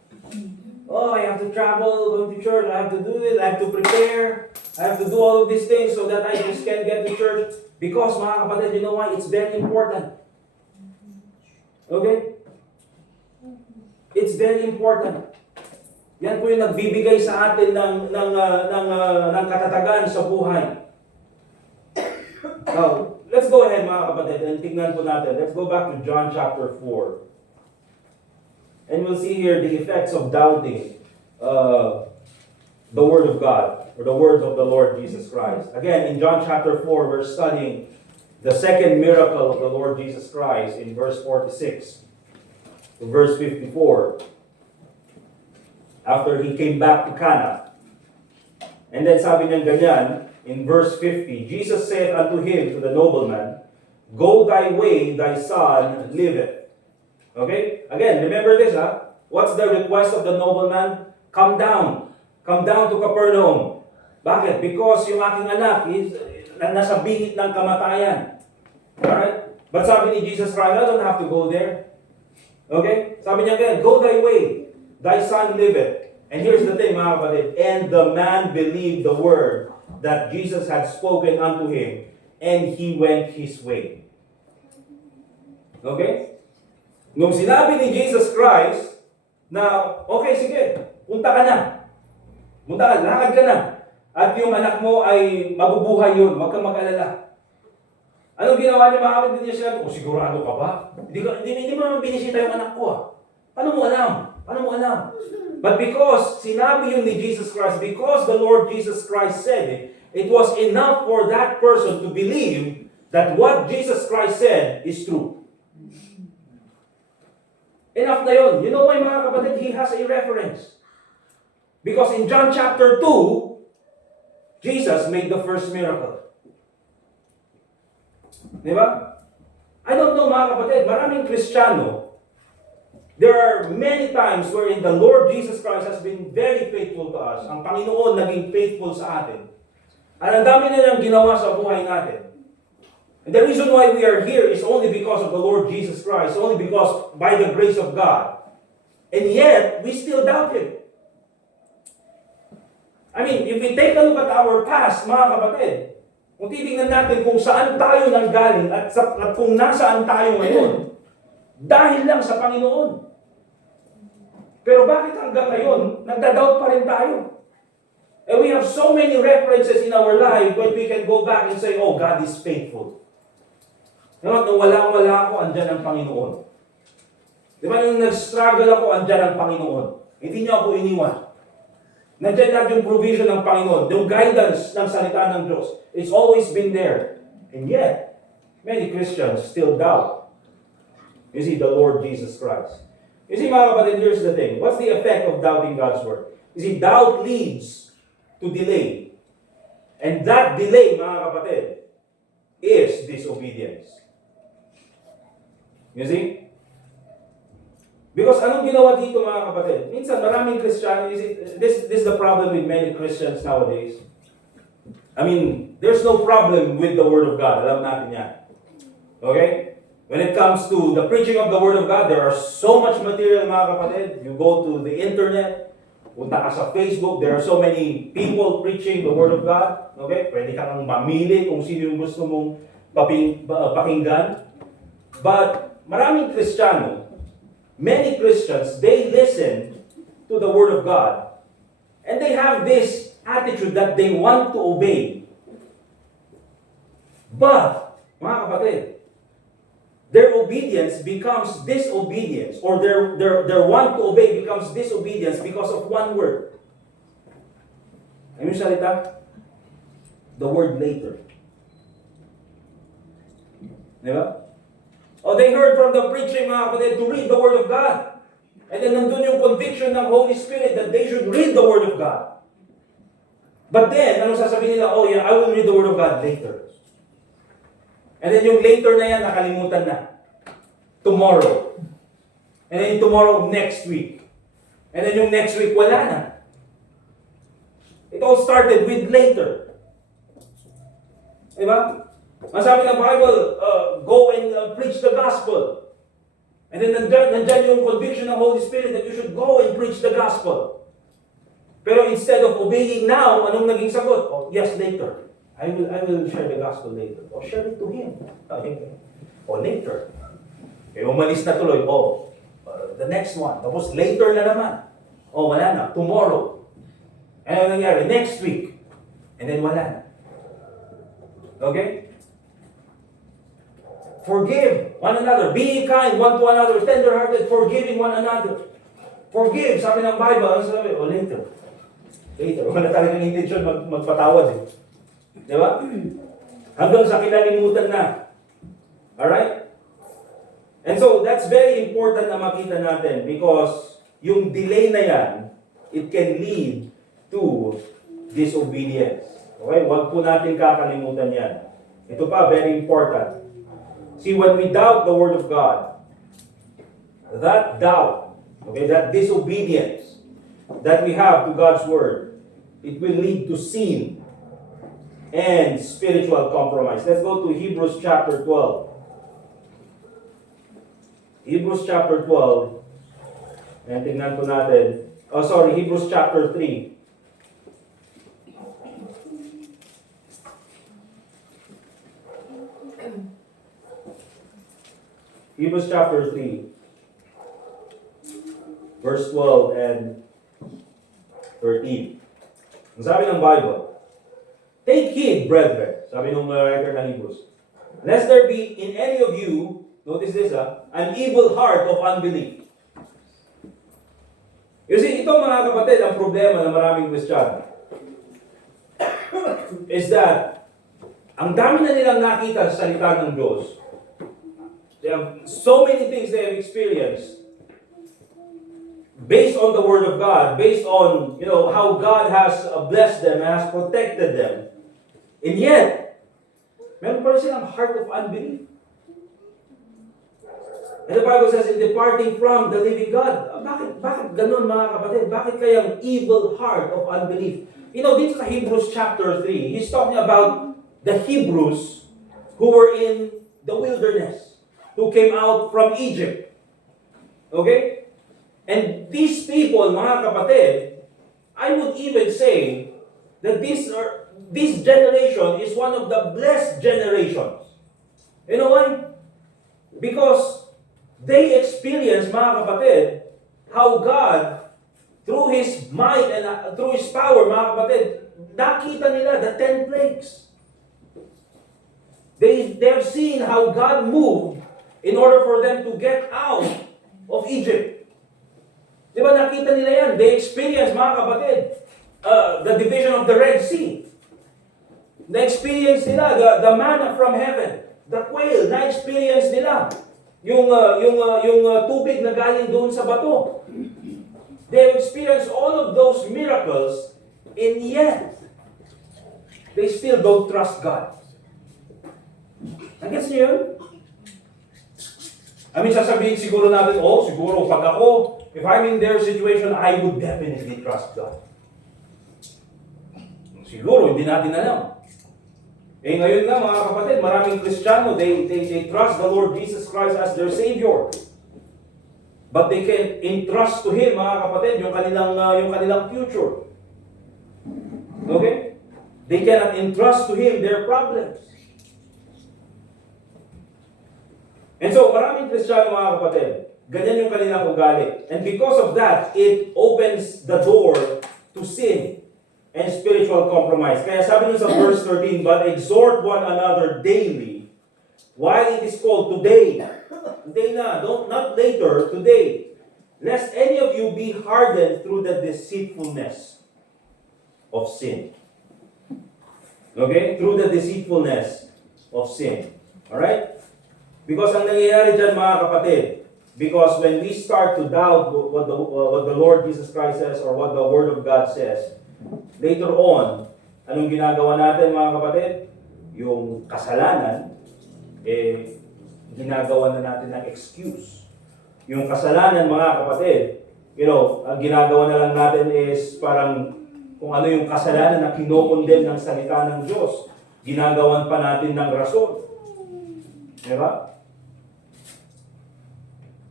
Oh, I have to travel, going to church, I have to do this, I have to prepare, I have to do all of these things so that I just can get to church. Because, mga kapatid, you know why? It's very important. Okay? It's very important. Yan po yung nagbibigay sa atin ng katatagan sa buhay. Now, let's go ahead, mga kapatid, and tignan po natin. Let's go back to John chapter 4. And we'll see here the effects of doubting the Word of God, or the words of the Lord Jesus Christ. Again, in John chapter 4, we're studying the second miracle of the Lord Jesus Christ in verse 46 to verse 54. After He came back to Cana. And then sabi niya ganyan, in verse 50, Jesus said unto him, to the nobleman, Go thy way, thy son liveth. Okay? Again, remember this, What's the request of the nobleman? Come down. Come down to Capernaum. Bakit? Because yung aking anak is nasa bingit ng kamatayan. Alright? But sabi ni Jesus Christ, I don't have to go there. Okay? Sabi niya again, Go thy way, thy son liveth. And here's the thing, mga kapatid. And the man believed the word that Jesus had spoken unto him, and he went his way. Okay? Nung sinabi ni Jesus Christ na, okay, sige, punta ka na. Punta ka, lakad ka na. At yung anak mo ay mabubuhay yun. Huwag kang mag-alala. Anong ginawa niya, mga kapatid? Hindi niya sinabi, sigurado ka ba? Hindi mo naman binisita yung anak ko, Paano mo alam? Paano mo alam? But because sinabi yun ni Jesus Christ, because the Lord Jesus Christ said it, it was enough for that person to believe that what Jesus Christ said is true. Enough na yun. You know why, mga kapatid? He has a reference. Because in John chapter 2, Jesus made the first miracle. Di ba? I don't know, mga kapatid, maraming Kristiyano, there are many times wherein the Lord Jesus Christ has been very faithful to us. Ang Panginoon naging faithful sa atin. At ang dami na niyang ginawa sa buhay natin. And the reason why we are here is only because of the Lord Jesus Christ, only because by the grace of God. And yet, we still doubt Him. I mean, if we take a look at our past, mga kapatid, kung titingnan natin kung saan tayo nanggaling at kung nasaan tayo ngayon, dahil lang sa Panginoon. Pero bakit hanggang ngayon, nagda-doubt pa rin tayo? And we have so many references in our life when we can go back and say, oh, God is faithful. Nung wala ako, andyan ang Panginoon. Di ba, nung nag-struggle ako, andyan ang Panginoon. Hindi niya ako iniwan. Nandiyan lang yung provision ng Panginoon, yung guidance ng salita ng Diyos. It's always been there. And yet, many Christians still doubt. You see, the Lord Jesus Christ. You see, mga kapatid, here's the thing. What's the effect of doubting God's word? You see, doubt leads to delay. And that delay, mga kapatid, is disobedience. You see? Because anong ginawa dito, mga kapatid? Minsan, maraming Kristiyano, this is the problem with many Christians nowadays. I mean, there's no problem with the Word of God. Alam natin yan. Okay? When it comes to the preaching of the Word of God, there are so much material, mga kapatid. You go to the internet, punta ka sa Facebook, there are so many people preaching the Word of God. Okay? Pwede kang mamili kung sino yung gusto mong pakinggan. But maraming Kristiyano, many Christians, they listen to the Word of God. And they have this attitude that they want to obey. But, mga kapatid, their obedience becomes disobedience, or their want to obey becomes disobedience because of one word. Ano yung salita? The word later. Di ba? Oh, they heard from the preaching, mga kapatid, to read the Word of God. And then nandun yung conviction ng Holy Spirit that they should read the Word of God. But then, anong sasabihin nila? Oh yeah, I will read the Word of God later. And then yung later na yan, nakalimutan na. Tomorrow. And then yung tomorrow, next week. And then yung next week, wala na. It all started with later. Diba? Ang sabi ng Bible, go and preach the gospel. And then nandyan yung conviction ng Holy Spirit that you should go and preach the gospel. Pero instead of obeying now, anong naging sagot? Oh, yes, later. I will share the gospel later. O share it to him. O later. Eh, umalis na tuloy. The next one. Tapos later na naman. Wala na. Tomorrow. And ano nangyari? Next week. And then wala na. Okay? Forgive one another. Be kind one to another. Tender-hearted. Forgiving one another. Forgive. Sabi ng Bible. Sabi, later. Later. Wala talagang intention magpatawad eh. Di ba? Hanggang sa kinalimutan na. Alright? And so, that's very important na makita natin because yung delay na yan, it can lead to disobedience. Okay? Huwag po natin kakalimutan yan. Ito pa, very important. See, when we doubt the Word of God, that doubt, okay, that disobedience that we have to God's Word, it will lead to sin and spiritual compromise. Let's go to Hebrews chapter 12. Hebrews chapter 12. And tingnan po natin. Hebrews chapter 3. Hebrews chapter 3. Verse 12 and 13. Ang sabi ng Bible, take heed, brethren, sabi ng writer ng Hebrews, lest there be in any of you, notice this an evil heart of unbelief. You see, ito mga kapatid, ang problema ng maraming Kristiyano is that ang dami na nilang nakita sa salita ng Diyos. They have so many things they have experienced based on the Word of God, based on, how God has blessed them, has protected them. And yet, meron pa rin silang heart of unbelief. And the Bible says, in departing from the living God. Bakit ganun mga kapatid? Bakit kayang evil heart of unbelief? Dito sa Hebrews chapter 3, he's talking about the Hebrews who were in the wilderness, who came out from Egypt. Okay? And these people, mga kapatid, I would even say that this generation is one of the blessed generations. You know why? Because they experience, mga kapatid, how God, through His might and through His power, mga kapatid, nakita nila the 10 plagues. They have seen how God moved in order for them to get out of Egypt. Di ba nakita nila yan? They experienced, mga kapatid, the division of the Red Sea. Na-experience nila the manna from heaven. The quail, na-experience nila yung tubig na galing doon sa bato. They have experienced all of those miracles, and yet, they still don't trust God. Nagets niyo yun? Sasabihin siguro natin, siguro pag ako, if I'm in their situation, I would definitely trust God. Siguro, hindi natin alam. Ngayon nga mga kapatid, maraming Kristiyano, they trust the Lord Jesus Christ as their Savior. But they can entrust to Him, mga kapatid, yung kanilang future. Okay? They cannot entrust to Him their problems. And so, maraming Kristiyano, mga kapatid, ganyan yung kanilang ugali. And because of that, it opens the door to sin and spiritual compromise. Kaya sabi nyo sa verse 13, but exhort one another daily, while it is called today. Today na, not later, today. Lest any of you be hardened through the deceitfulness of sin. Okay? Through the deceitfulness of sin. Alright? Because ang nangyayari dyan, mga kapatid, because when we start to doubt what the Lord Jesus Christ says or what the Word of God says, later on, anong ginagawa natin, mga kapatid? Yung kasalanan, ginagawa na natin ng excuse. Yung kasalanan, mga kapatid, ang ginagawa na lang natin is parang kung ano yung kasalanan na kinokondem ng salita ng Diyos, ginagawan pa natin ng rason. Diba?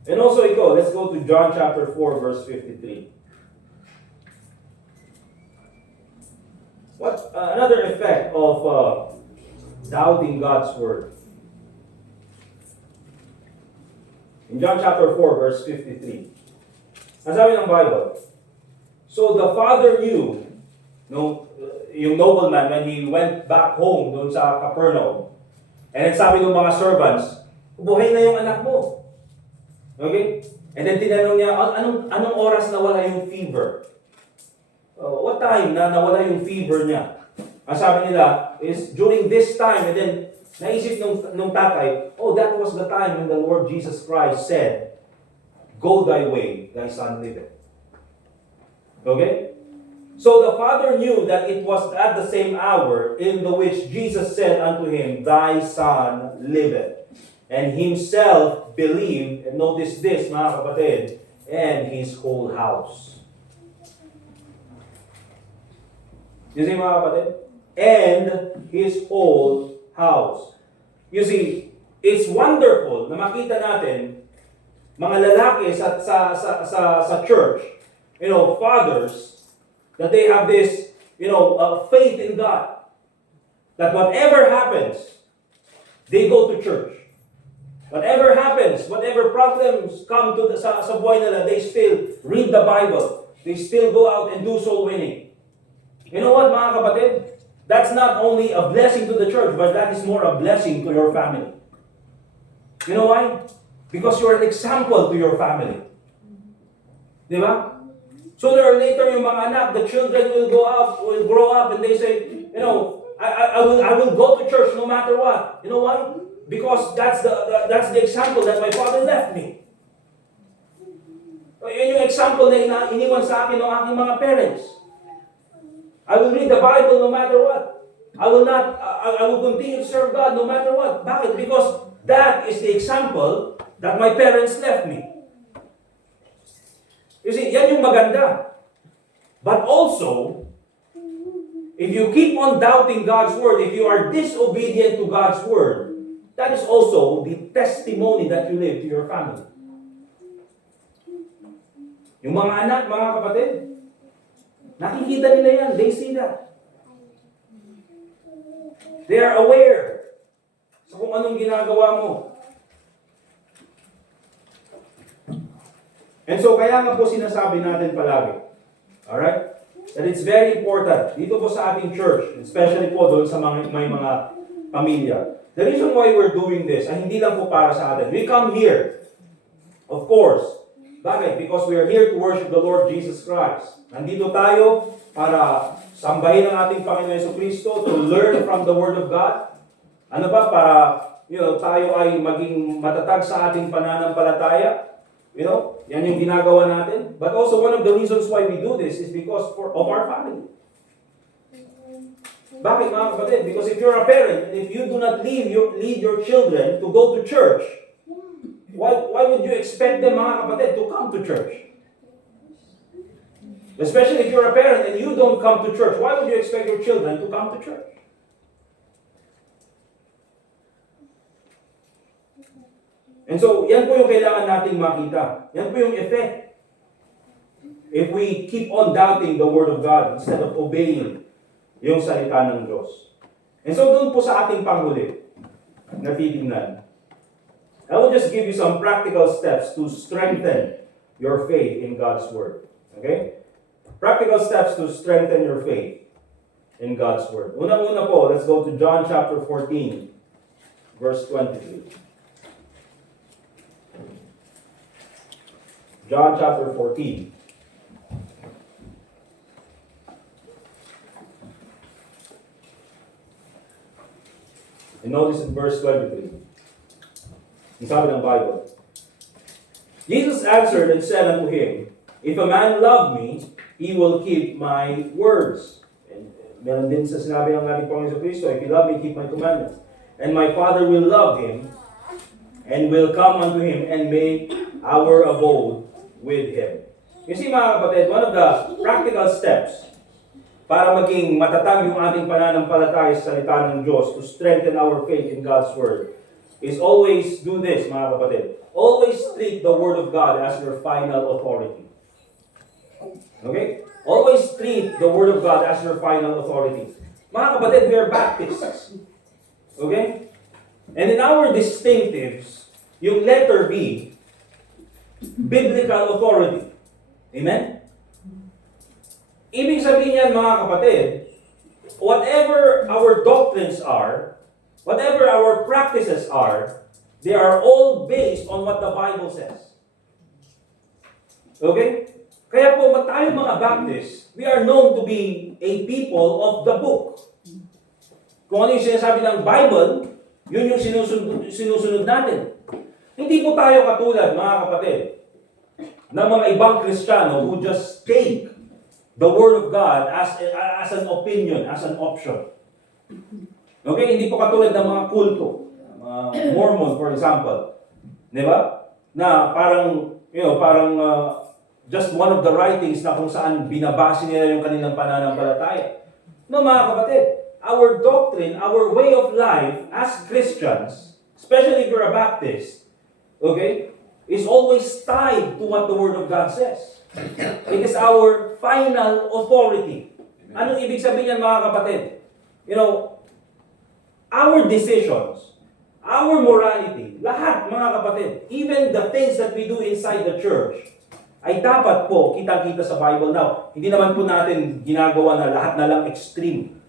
And also let's go to John chapter 4, verse 53. What another effect of doubting God's Word? In John chapter 4, verse 53. Ang sabi ng Bible, so the father knew, yung nobleman, when he went back home doon sa Capernaum, and then sabi ng mga servants, buhay na yung anak mo. Okay? And then tinanong niya, anong oras nawala yung fever? What time na nawala yung fever niya? Ang sabi nila is during this time, and then naisip nung tatay, that was the time when the Lord Jesus Christ said, go thy way, thy son liveth. Okay? So the father knew that it was at the same hour in the which Jesus said unto him, Thy son liveth. And himself believed, and notice this mga kapatid, and his whole house. You see mga kapatid? And his whole house. You see, it's wonderful na makita natin mga lalaki sa church, fathers, that they have this, faith in God. That whatever happens, they go to church. Whatever happens, whatever problems come to sa buhay nila, they still read the Bible. They still go out and do soul winning. You know what, mga kapatid? That's not only a blessing to the church, but that is more a blessing to your family. You know why? Because you're an example to your family. Di ba? So there are later yung mga anak, the children will grow up, and they say, I will go to church no matter what. You know why? Because that's the example that my father left me. Yun yung example na iniwan sa akin ng aking mga parents. I will read the Bible no matter what. I will continue to serve God no matter what. Bakit? Because that is the example that my parents left me. You see, yan yung maganda. But also, if you keep on doubting God's word, if you are disobedient to God's word, that is also the testimony that you live to your family. Yung mga anak, mga kapatid, nakikita nila yan. They see that. They are aware sa kung anong ginagawa mo. And so, kaya nga po sinasabi natin palagi, alright, that it's very important, dito po sa ating church, especially po doon sa may mga pamilya. The reason why we're doing this ay hindi lang po para sa atin. We come here, of course. Bakit? Because we are here to worship the Lord Jesus Christ. Nandito tayo para sambahin ang ating Panginoon Jesucristo, to learn from the Word of God. Ano ba? Para tayo ay maging matatag sa ating pananampalataya. Yan yung ginagawa natin. But also one of the reasons why we do this is because of our family. Bakit mga kapatid? Because if you're a parent, and if you do not lead your children to go to church, why would you expect them, mga kapatid, to come to church? Especially if you're a parent and you don't come to church, why would you expect your children to come to church? And so, yan po yung kailangan nating makita. Yan po yung effect. If we keep on doubting the Word of God instead of obeying yung salita ng Diyos. And so, doon po sa ating panghuli na titignan, I will just give you some practical steps to strengthen your faith in God's Word. Okay? Practical steps to strengthen your faith in God's Word. Una-una po, let's go to John chapter 14, verse 23. John chapter 14. And notice in verse 23. Ang sabi ng Bible. Jesus answered and said unto him, If a man love me, he will keep my words. And meron din sa sinabi ng ating Panginoon Jesucristo, If you love me, keep my commandments. And my Father will love him, and will come unto him, and make our abode with him. You see mga kapatid, one of the practical steps para maging matatag yung ating pananampalataya sa salita ng Diyos, to strengthen our faith in God's Word, is always do this mga kapatid. Always treat the Word of God as your final authority. Okay? Always treat the Word of God as your final authority. Mga kapatid, we are Baptists. Okay? And in our distinctives, yung letter B, biblical authority. Amen? Ibig sabihin yan mga kapatid, whatever our doctrines are, whatever our practices are, they are all based on what the Bible says. Okay? Kaya po tayo mga Baptists, we are known to be a people of the book. Kung ano yung sinasabi ng Bible, yun yung sinusunod natin. Hindi po tayo katulad, mga kapatid, ng mga ibang Kristiyano who just take the Word of God as an opinion, as an option. Okay? Hindi po katulad ng mga kulto. Mga Mormon, for example. Di ba? Na parang, just one of the writings na kung saan binabase nila yung kanilang pananampalataya. No, mga kapatid, our doctrine, our way of life as Christians, especially if you're a Baptist, okay, is always tied to what the Word of God says. It is our final authority. Anong ibig sabihin yan, mga kapatid? Our decisions, our morality, lahat, mga kapatid, even the things that we do inside the church, ay dapat po kitang-kita sa Bible. Now, hindi naman po natin ginagawa na lahat na lang extreme.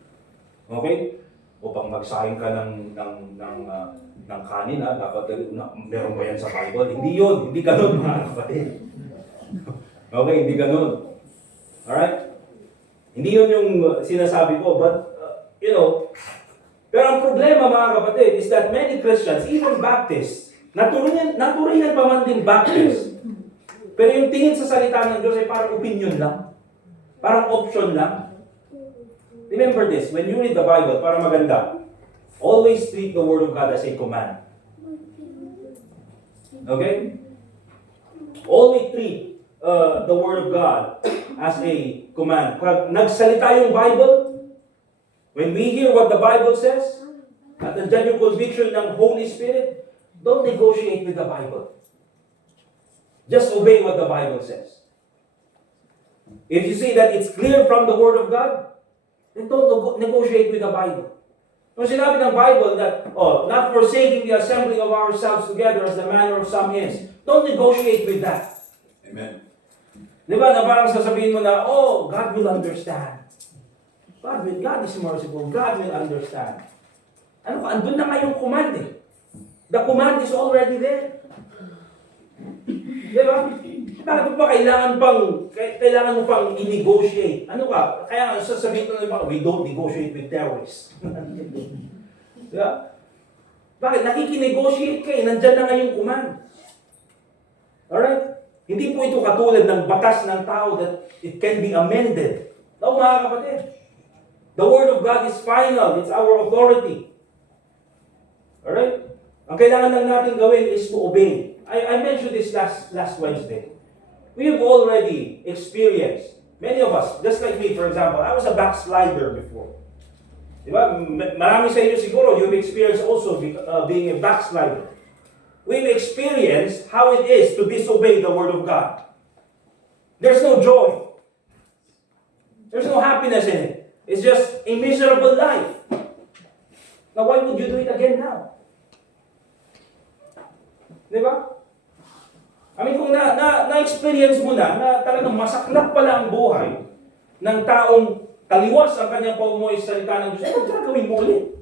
Okay? Upang magsayang ka ng kanin, dapat meron ba yan sa Bible? Hindi yun. Hindi ganun, mga kapatid. Okay, hindi ganun. Alright? Hindi yun yung sinasabi ko. But, pero ang problema, mga kapatid, is that many Christians, even Baptists, naturihan pa man din Baptists. Pero yung tingin sa salita ng Diyos ay parang opinion lang. Parang option lang. Remember this, when you read the Bible, para maganda, always treat the Word of God as a command. Okay? Always treat the Word of God as a command. Pag nagsalita yung Bible, when we hear what the Bible says, at nandiyan yung conviction ng Holy Spirit, don't negotiate with the Bible. Just obey what the Bible says. If you see that it's clear from the Word of God, then don't negotiate with the Bible. Kung sinabi ng Bible that, not forsaking the assembling of ourselves together as the manner of some is, don't negotiate with that. Amen. Di ba, na parang sasabihin mo na, God will understand. God is merciful. God will understand. Andun na nga yung command eh. The command is already there. Di ba? Bakit pa kailangan mo pang i-negotiate? Kaya sasabihin ko na we don't negotiate with terrorists. Di ba? Bakit? Nakiki-negotiate ka eh. Nandyan na nga yung command. Alright? Hindi po ito katulad ng batas ng tao that it can be amended. No, mga kapatid. The Word of God is final. It's our authority. Alright? Ang kailangan lang natin gawin is to obey. I mentioned this last Wednesday. We have already experienced, many of us, just like me, for example, I was a backslider before. Diba? Marami sa inyo siguro, you've experienced also being a backslider. We've experienced how it is to disobey the Word of God. There's no joy. There's no happiness in it. It's just a miserable life. Now, why would you do it again now? Diba? Kung na-experience mo na talagang masaklap pala ang buhay ng taong taliwas ang kanyang paumuhay sa salita ng Diyos, huwag gagawin mo ulit.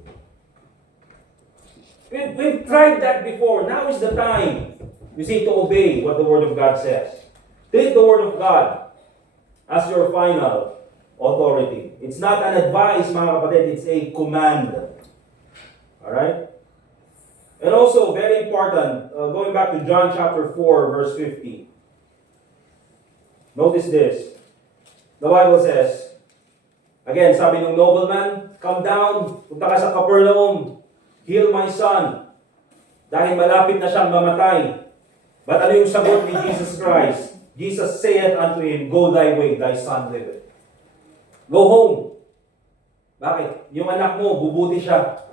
We've tried that before. Now is the time, you see, to obey what the Word of God says. Take the Word of God as your final authority. It's not an advice, mga kapatid, it's a command. Alright? And also, very important, going back to John chapter 4, verse 50. Notice this. The Bible says, again, sabi ng nobleman, come down, punta ka sa Capernaum, heal my son, dahil malapit na siyang mamatay. But ano yung sagot ni Jesus Christ? Jesus saith unto him, go thy way, thy son liveth. Go home. Bakit? Yung anak mo, bubuti siya.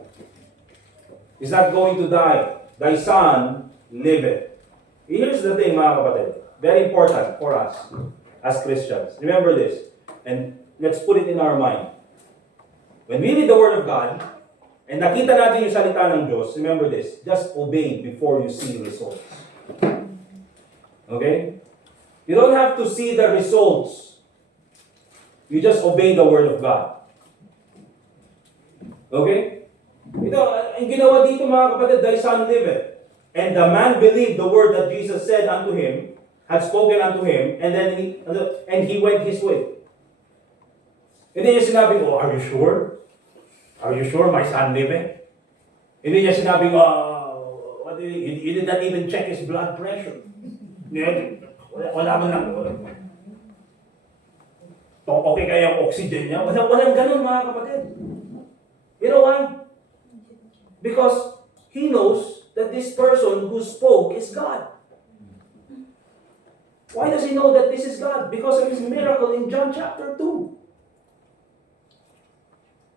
He's not going to die. Thy son liveth. Here's the thing, mga kapatid. Very important for us as Christians. Remember this. And let's put it in our mind. When we read the Word of God, and nakita natin yung salita ng Diyos, remember this. Just obey before you see results. Okay? You don't have to see the results. You just obey the Word of God. Okay? Ito, ang ginawa dito, mga kapatid, thy son liveth. And the man believed the word that Jesus said unto him, had spoken unto him, and then he went his way. Hindi niya sinabi, are you sure? Are you sure my son liveth? Hindi niya sinabi, you did not even check his blood pressure. Wala man lang. okay kaya ang oxygen niya? Walang ganun mga kapatid. You know why? Because he knows that this person who spoke is God. Why does he know that this is God? Because of his miracle in John chapter 2.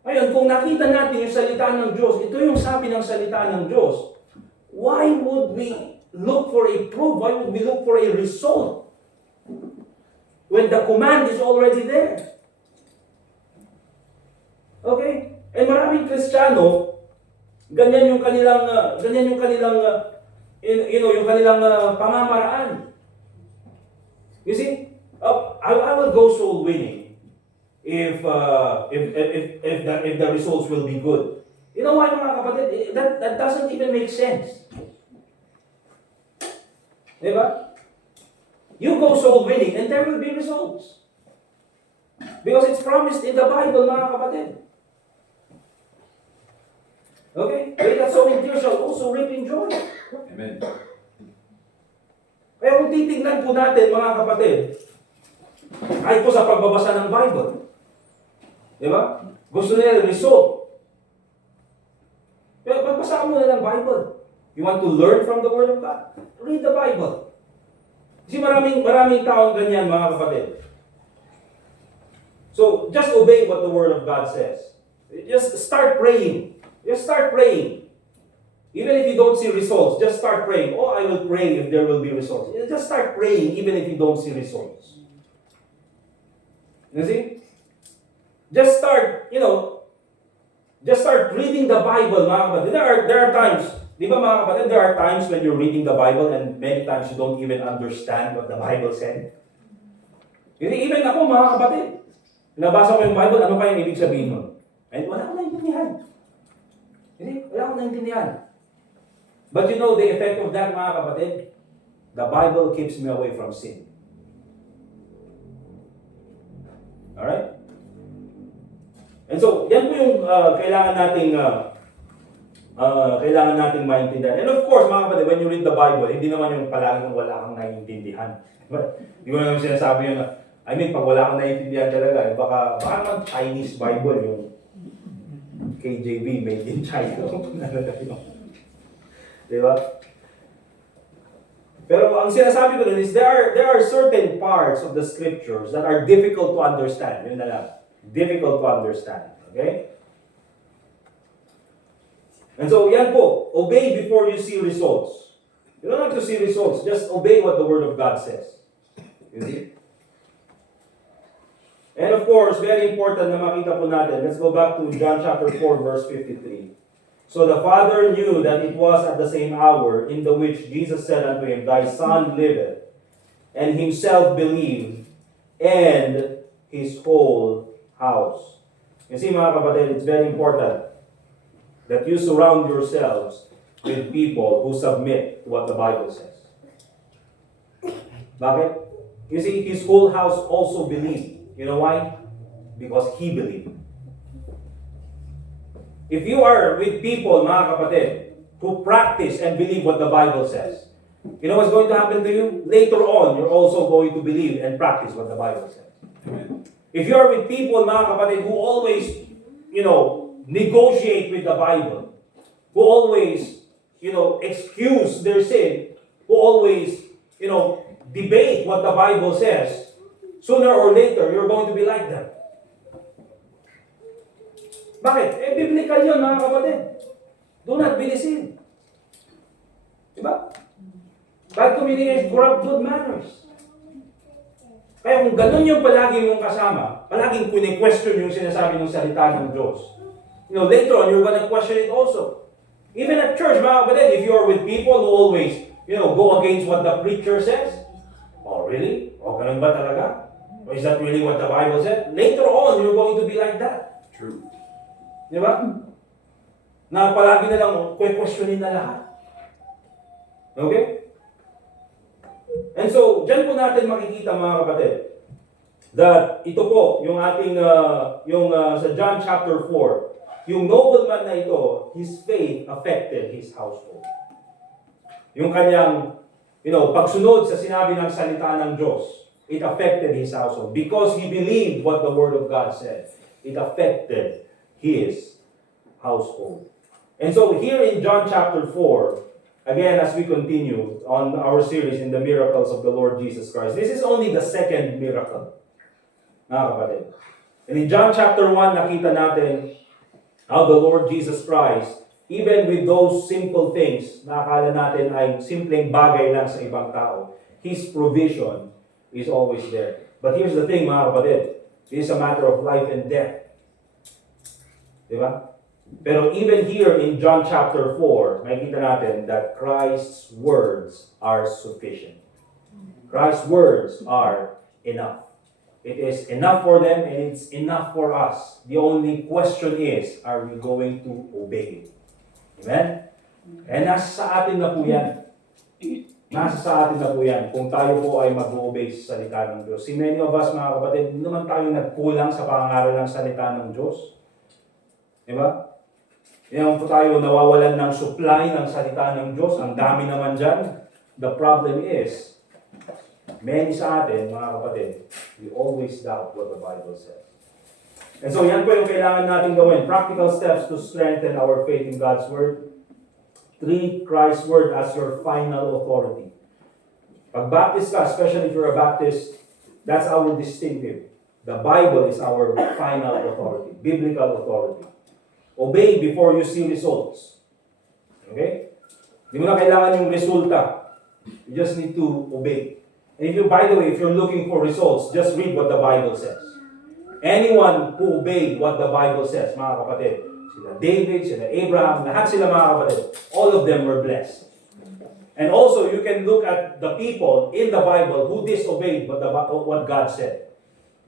Ngayon, kung nakita natin yung salita ng Diyos, ito yung sabi ng salita ng Diyos, why would we look for a proof? Why would we look for a result? When the command is already there. Okay? And maraming Kristiyano, ganyan yung kanilang yung kanilang pamamaraan. You see, I will go soul winning if the results will be good. You know why, mga kapatid? That doesn't even make sense. Diba? You go soul winning and there will be results. Because it's promised in the Bible, mga kapatid. Okay? They that sow in tears shall also reap in joy. Amen. Kaya kung titignan po natin, mga kapatid, ay po sa pagbabasa ng Bible. Di ba? Gusto nila result. Pero pagbasa mo na ng Bible. You want to learn from the Word of God? Read the Bible. Kasi maraming taong ganyan, mga kapatid. So, just obey what the Word of God says. Just start praying. Just start praying. Even if you don't see results, just start praying. Oh, I will pray if there will be results. Just start praying even if you don't see results. You see? Just start, just start reading the Bible, mga kapatid. There are times, di ba mga kapatid, there are times when you're reading the Bible and many times you don't even understand what the Bible said. Even ako, mga kapatid, nabasa ko yung Bible, ano kayang ibig sabihin nun? And wala akong naintindihan. Wala akong naintindihan. But you know the effect of that, mga kapatid? The Bible keeps me away from sin. Alright? And so, yan po yung kailangan nating maintindihan. And of course, mga kapatid, when you read the Bible, hindi naman yung palaging wala kang naiintindihan. Di ko naman sinasabi yun na, pag wala kang naiintindihan talaga, baka naman Chinese Bible, yung KJV, made in China. Diba? Pero ang sinasabi ko dun is there are certain parts of the scriptures that are difficult to understand. Yun na lang. Difficult to understand. Okay? And so, yan po. Obey before you see results. You don't have to see results. Just obey what the Word of God says. You see? And of course, very important na makita po natin. Let's go back to John chapter 4, verse 53. So the Father knew that it was at the same hour in the which Jesus said unto him, Thy Son liveth, and himself believed, and his whole house. You see, mga kapatid, it's very important that you surround yourselves with people who submit to what the Bible says. Bakit? You see, his whole house also believed. You know why? Because he believed. If you are with people, mga kapatid, who practice and believe what the Bible says, you know what's going to happen to you? Later on, you're also going to believe and practice what the Bible says. Amen. If you are with people, mga kapatid, who always, negotiate with the Bible, who always, excuse their sin, who always, debate what the Bible says, sooner or later, you're going to be like them. Bakit? Biblical yun, mga kapatid. Do not be deceived. Diba? Bad communication, corrupt good manners. Kaya kung ganun yung palagi mong kasama, palaging kune-question yung sinasabi ng salita ng Diyos, later on, you're gonna question it also. Even at church, mga kapatid, if you are with people who always, go against what the preacher says, oh, really? Oh, ganun ba talaga? Or is that really what the Bible said? Later on, you're going to be like that. True. Di ba? Na palagi na lang, questionin na lahat. Okay? And so, dyan po natin makikita, mga kapatid, that ito po, yung ating, sa John chapter 4, yung nobleman na ito, his faith affected his household. Yung kanyang, pagsunod sa sinabi ng salita ng Diyos, It affected his household. Because he believed what the Word of God said, it affected his household. And so here in John chapter 4, again, as we continue on our series in the miracles of the Lord Jesus Christ, this is only the second miracle, mga kapatid. And in John chapter 1, nakita natin how the Lord Jesus Christ, even with those simple things na akala natin ay simpleng bagay lang sa ibang tao, His provision is always there. But here's the thing, mga kapatid, it is a matter of life and death. Diba? Pero even here in John chapter 4, makikita natin that Christ's words are sufficient. Christ's words are enough. It is enough for them and it's enough for us. The only question is, are we going to obey it? Amen? And nasa sa atin na po yan. Nasa sa atin na po yan. Kung tayo po ay mag-obey sa salita ng Diyos. Si many of us, mga kapatid, hindi naman tayo nagkulang sa pangangaral ng salita ng Diyos. Diba? Yan po tayo nawawalan ng supply ng salita ng Diyos. Ang dami naman dyan. The problem is, many sa atin, mga kapatid, we always doubt what the Bible says. And so yan po yung kailangan natin gawin. Practical steps to strengthen our faith in God's Word. Treat Christ's Word as your final authority. Pag Baptist ka, especially if you're a Baptist, that's our distinctive. The Bible is our final authority, biblical authority. Obey before you see results. Okay? Hindi mo na kailangan yung resulta. You just need to obey. And if you, by the way, if you're looking for results, just read what the Bible says. Anyone who obeyed what the Bible says, mga kapatid, sila David, sila Abraham, lahat sila mga kapatid, all of them were blessed. And also, you can look at the people in the Bible who disobeyed what God said.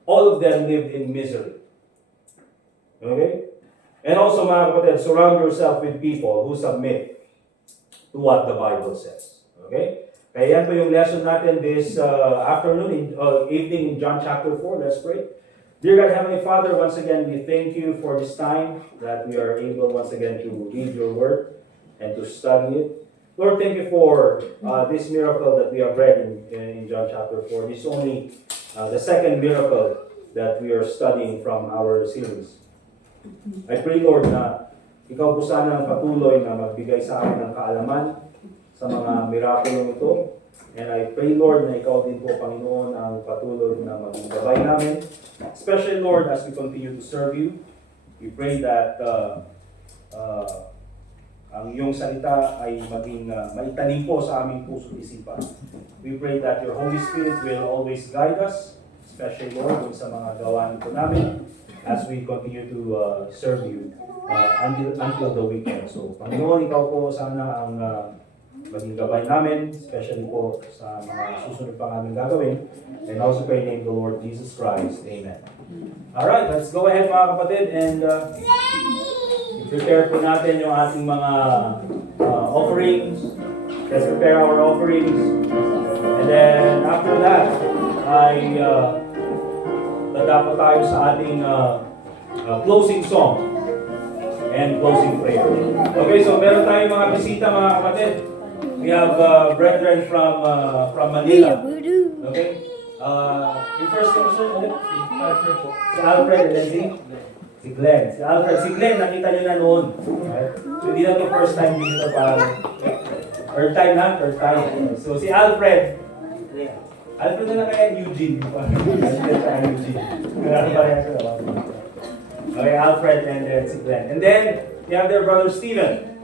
All of them lived in misery. Okay? And also, mga kapatid, surround yourself with people who submit to what the Bible says. Okay? Kaya yan po yung lesson natin this evening in John chapter 4. Let's pray. Dear God, Heavenly Father, once again, we thank you for this time that we are able once again to read your word and to study it. Lord, thank you for this miracle that we have read in John chapter 4. This is only the second miracle that we are studying from our series. I pray, Lord, na ikaw po sana ang patuloy na magbigay sa akin ng kaalaman sa mga mirakulong ito. And I pray, Lord, na ikaw din po, Panginoon, ang patuloy na magbigay namin. Especially, Lord, as we continue to serve you, we pray that ang iyong salita ay maging maitanim po sa aming puso at isipan. We pray that your Holy Spirit will always guide us, especially, Lord, sa mga gawain po namin, as we continue to serve you until the weekend. So, Panginoon, ikaw po sana ang maging gabay namin, especially po sa mga susunod pa namin gagawin. And also pray in the name of the Lord Jesus Christ. Amen. Alright, let's go ahead mga kapatid and prepare po natin yung ating mga offerings. Let's prepare our offerings. And then after that, tatapo tayo sa ating closing song and closing prayer. Okay, so meron tayong mga bisita mga kapatid. We have brethren from Manila. Okay? Yung first name, sir, si Alfred and then si Glenn. Si Alfred, si Glenn, nakita nyo na noon. Right? So hindi na ito first time dito para third time na, third time. So si Alfred na lang kaya Eugene. Eugene. Okay, Alfred and then si Glenn. And then, we have their brother Steven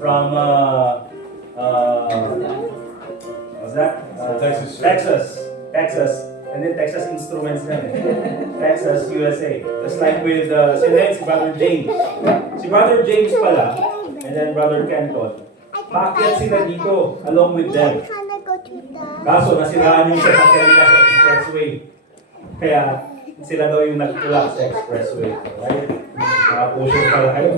from, what's that? Texas. And then Texas Instruments na Texas, USA. Just like with, si Brother James. Si Brother James pala, and then Brother Kenton. Paakyat sila dito, along with them. Kaso, nasiraan yung sasakyan nila sa expressway. Kaya, sila daw yung nagtulak sa expressway. Right? Nakapuso pala kayo.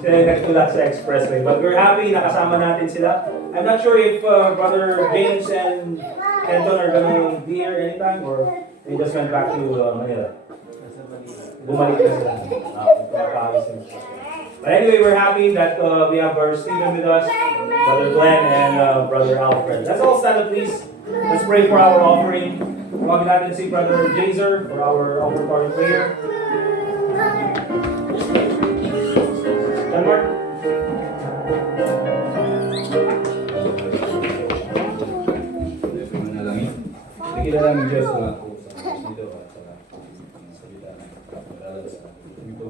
Sila yung nagtulak sa expressway. But we're happy, nakasama natin sila. I'm not sure if Brother James and Kenton are gonna be here anytime or they just went back to Manila. Bumalik na sila. But anyway, we're happy that we have Brother Stephen with us, Brother Glenn, and Brother Alfred. Let's all stand up, please. Let's pray for our offering. Tawagin natin si Brother Jazer for our offertory prayer. John Mark? Nakilala namin Diyos na ako sa dito at sa salita na nalalabas sa akin. Ito,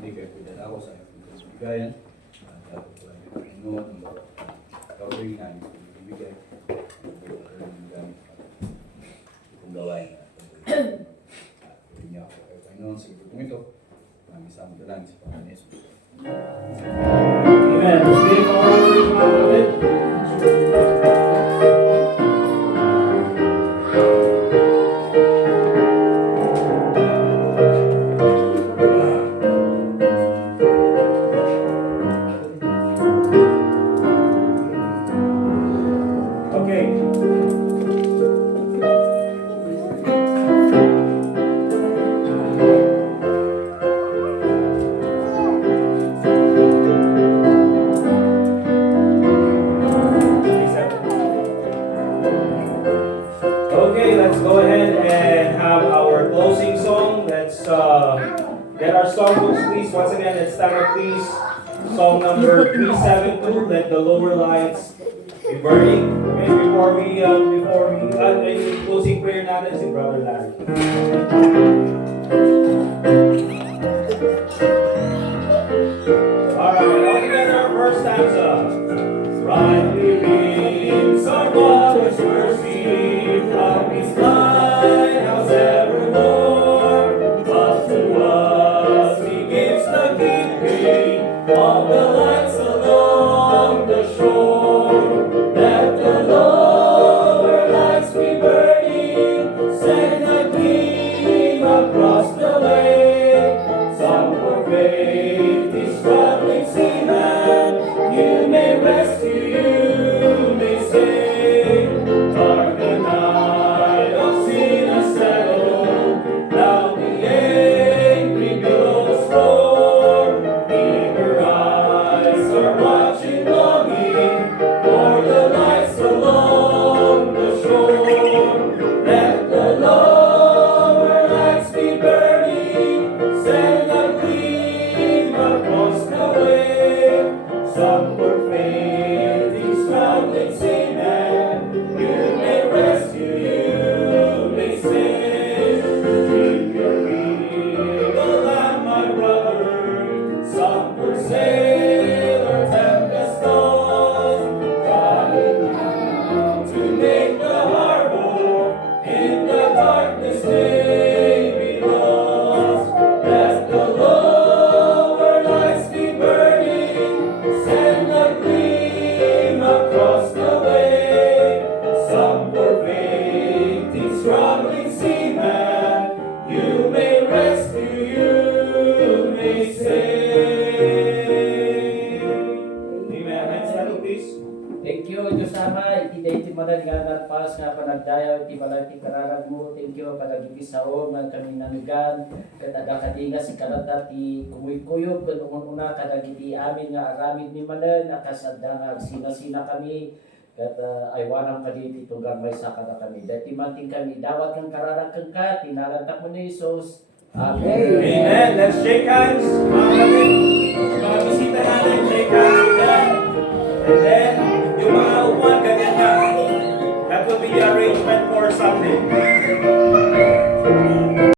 hindi kayo pwede ako sa bigayan. At ako po ay Panginoon ang bawat gawin namin ibigay. Kung gawain na pwede niya ako kayo Panginoon sa grupong ito. Maraming sa mga dalangin sa Panginoon Yesus. Amen. Let's give our offering, mga kapatid. Okay. Okay, let's go ahead and have our closing song. Let's get our songbooks, please. Once again, let's stand up, please. Song number 372, Let the Lower Lights Be Burning. Okay, before we any closing prayer natin si Brother Larry. Alright, all together, first stanza. Brightly beams our Father's mercy from His lighthouse evermore. But to us He gives the keeping of the lights along the shore. Let the lower lights be burning, send a gleam across the lake. Some for faith is struggling seaman, you may rescue, you may save. Dark the night of sin has settled, loud the angry billows roar. Eager eyes are watching, longing for the lights along the shore. Let the lower lights be burning, send a gleam across the way. Some were fainting, struggling seamen, you may rescue, you may save. Keep your eagle lamp, my brother. Some were sailor tempest tossed, trying to make the harbor. In the darkness they be lost. Let the lower lights be burning, send a gleam across the way. Some were fainting, struggling seamen, you may rescue, you may save. Amen. Next slide, please. Thank you, Diyos Ama, iti manag nga natpas nga panagdayaw, iti manag ti kararag mo, thank you, panagiti sao, man kami namigan, kataga kadinga si karata ti kumuy-kuyog, kanungon una, kadagiti amin nga aramid ni manan, nakasadda nga sina-sina kami, kat aywanang kaditi tugang may sakada kami. Dati manting kami, dawat kang kararag kang ka, tinalantak mo ni Jesus. Amen. Amen. Let's shake hands. Mga kapatid, mga bisita natin, shake hands with them. And then,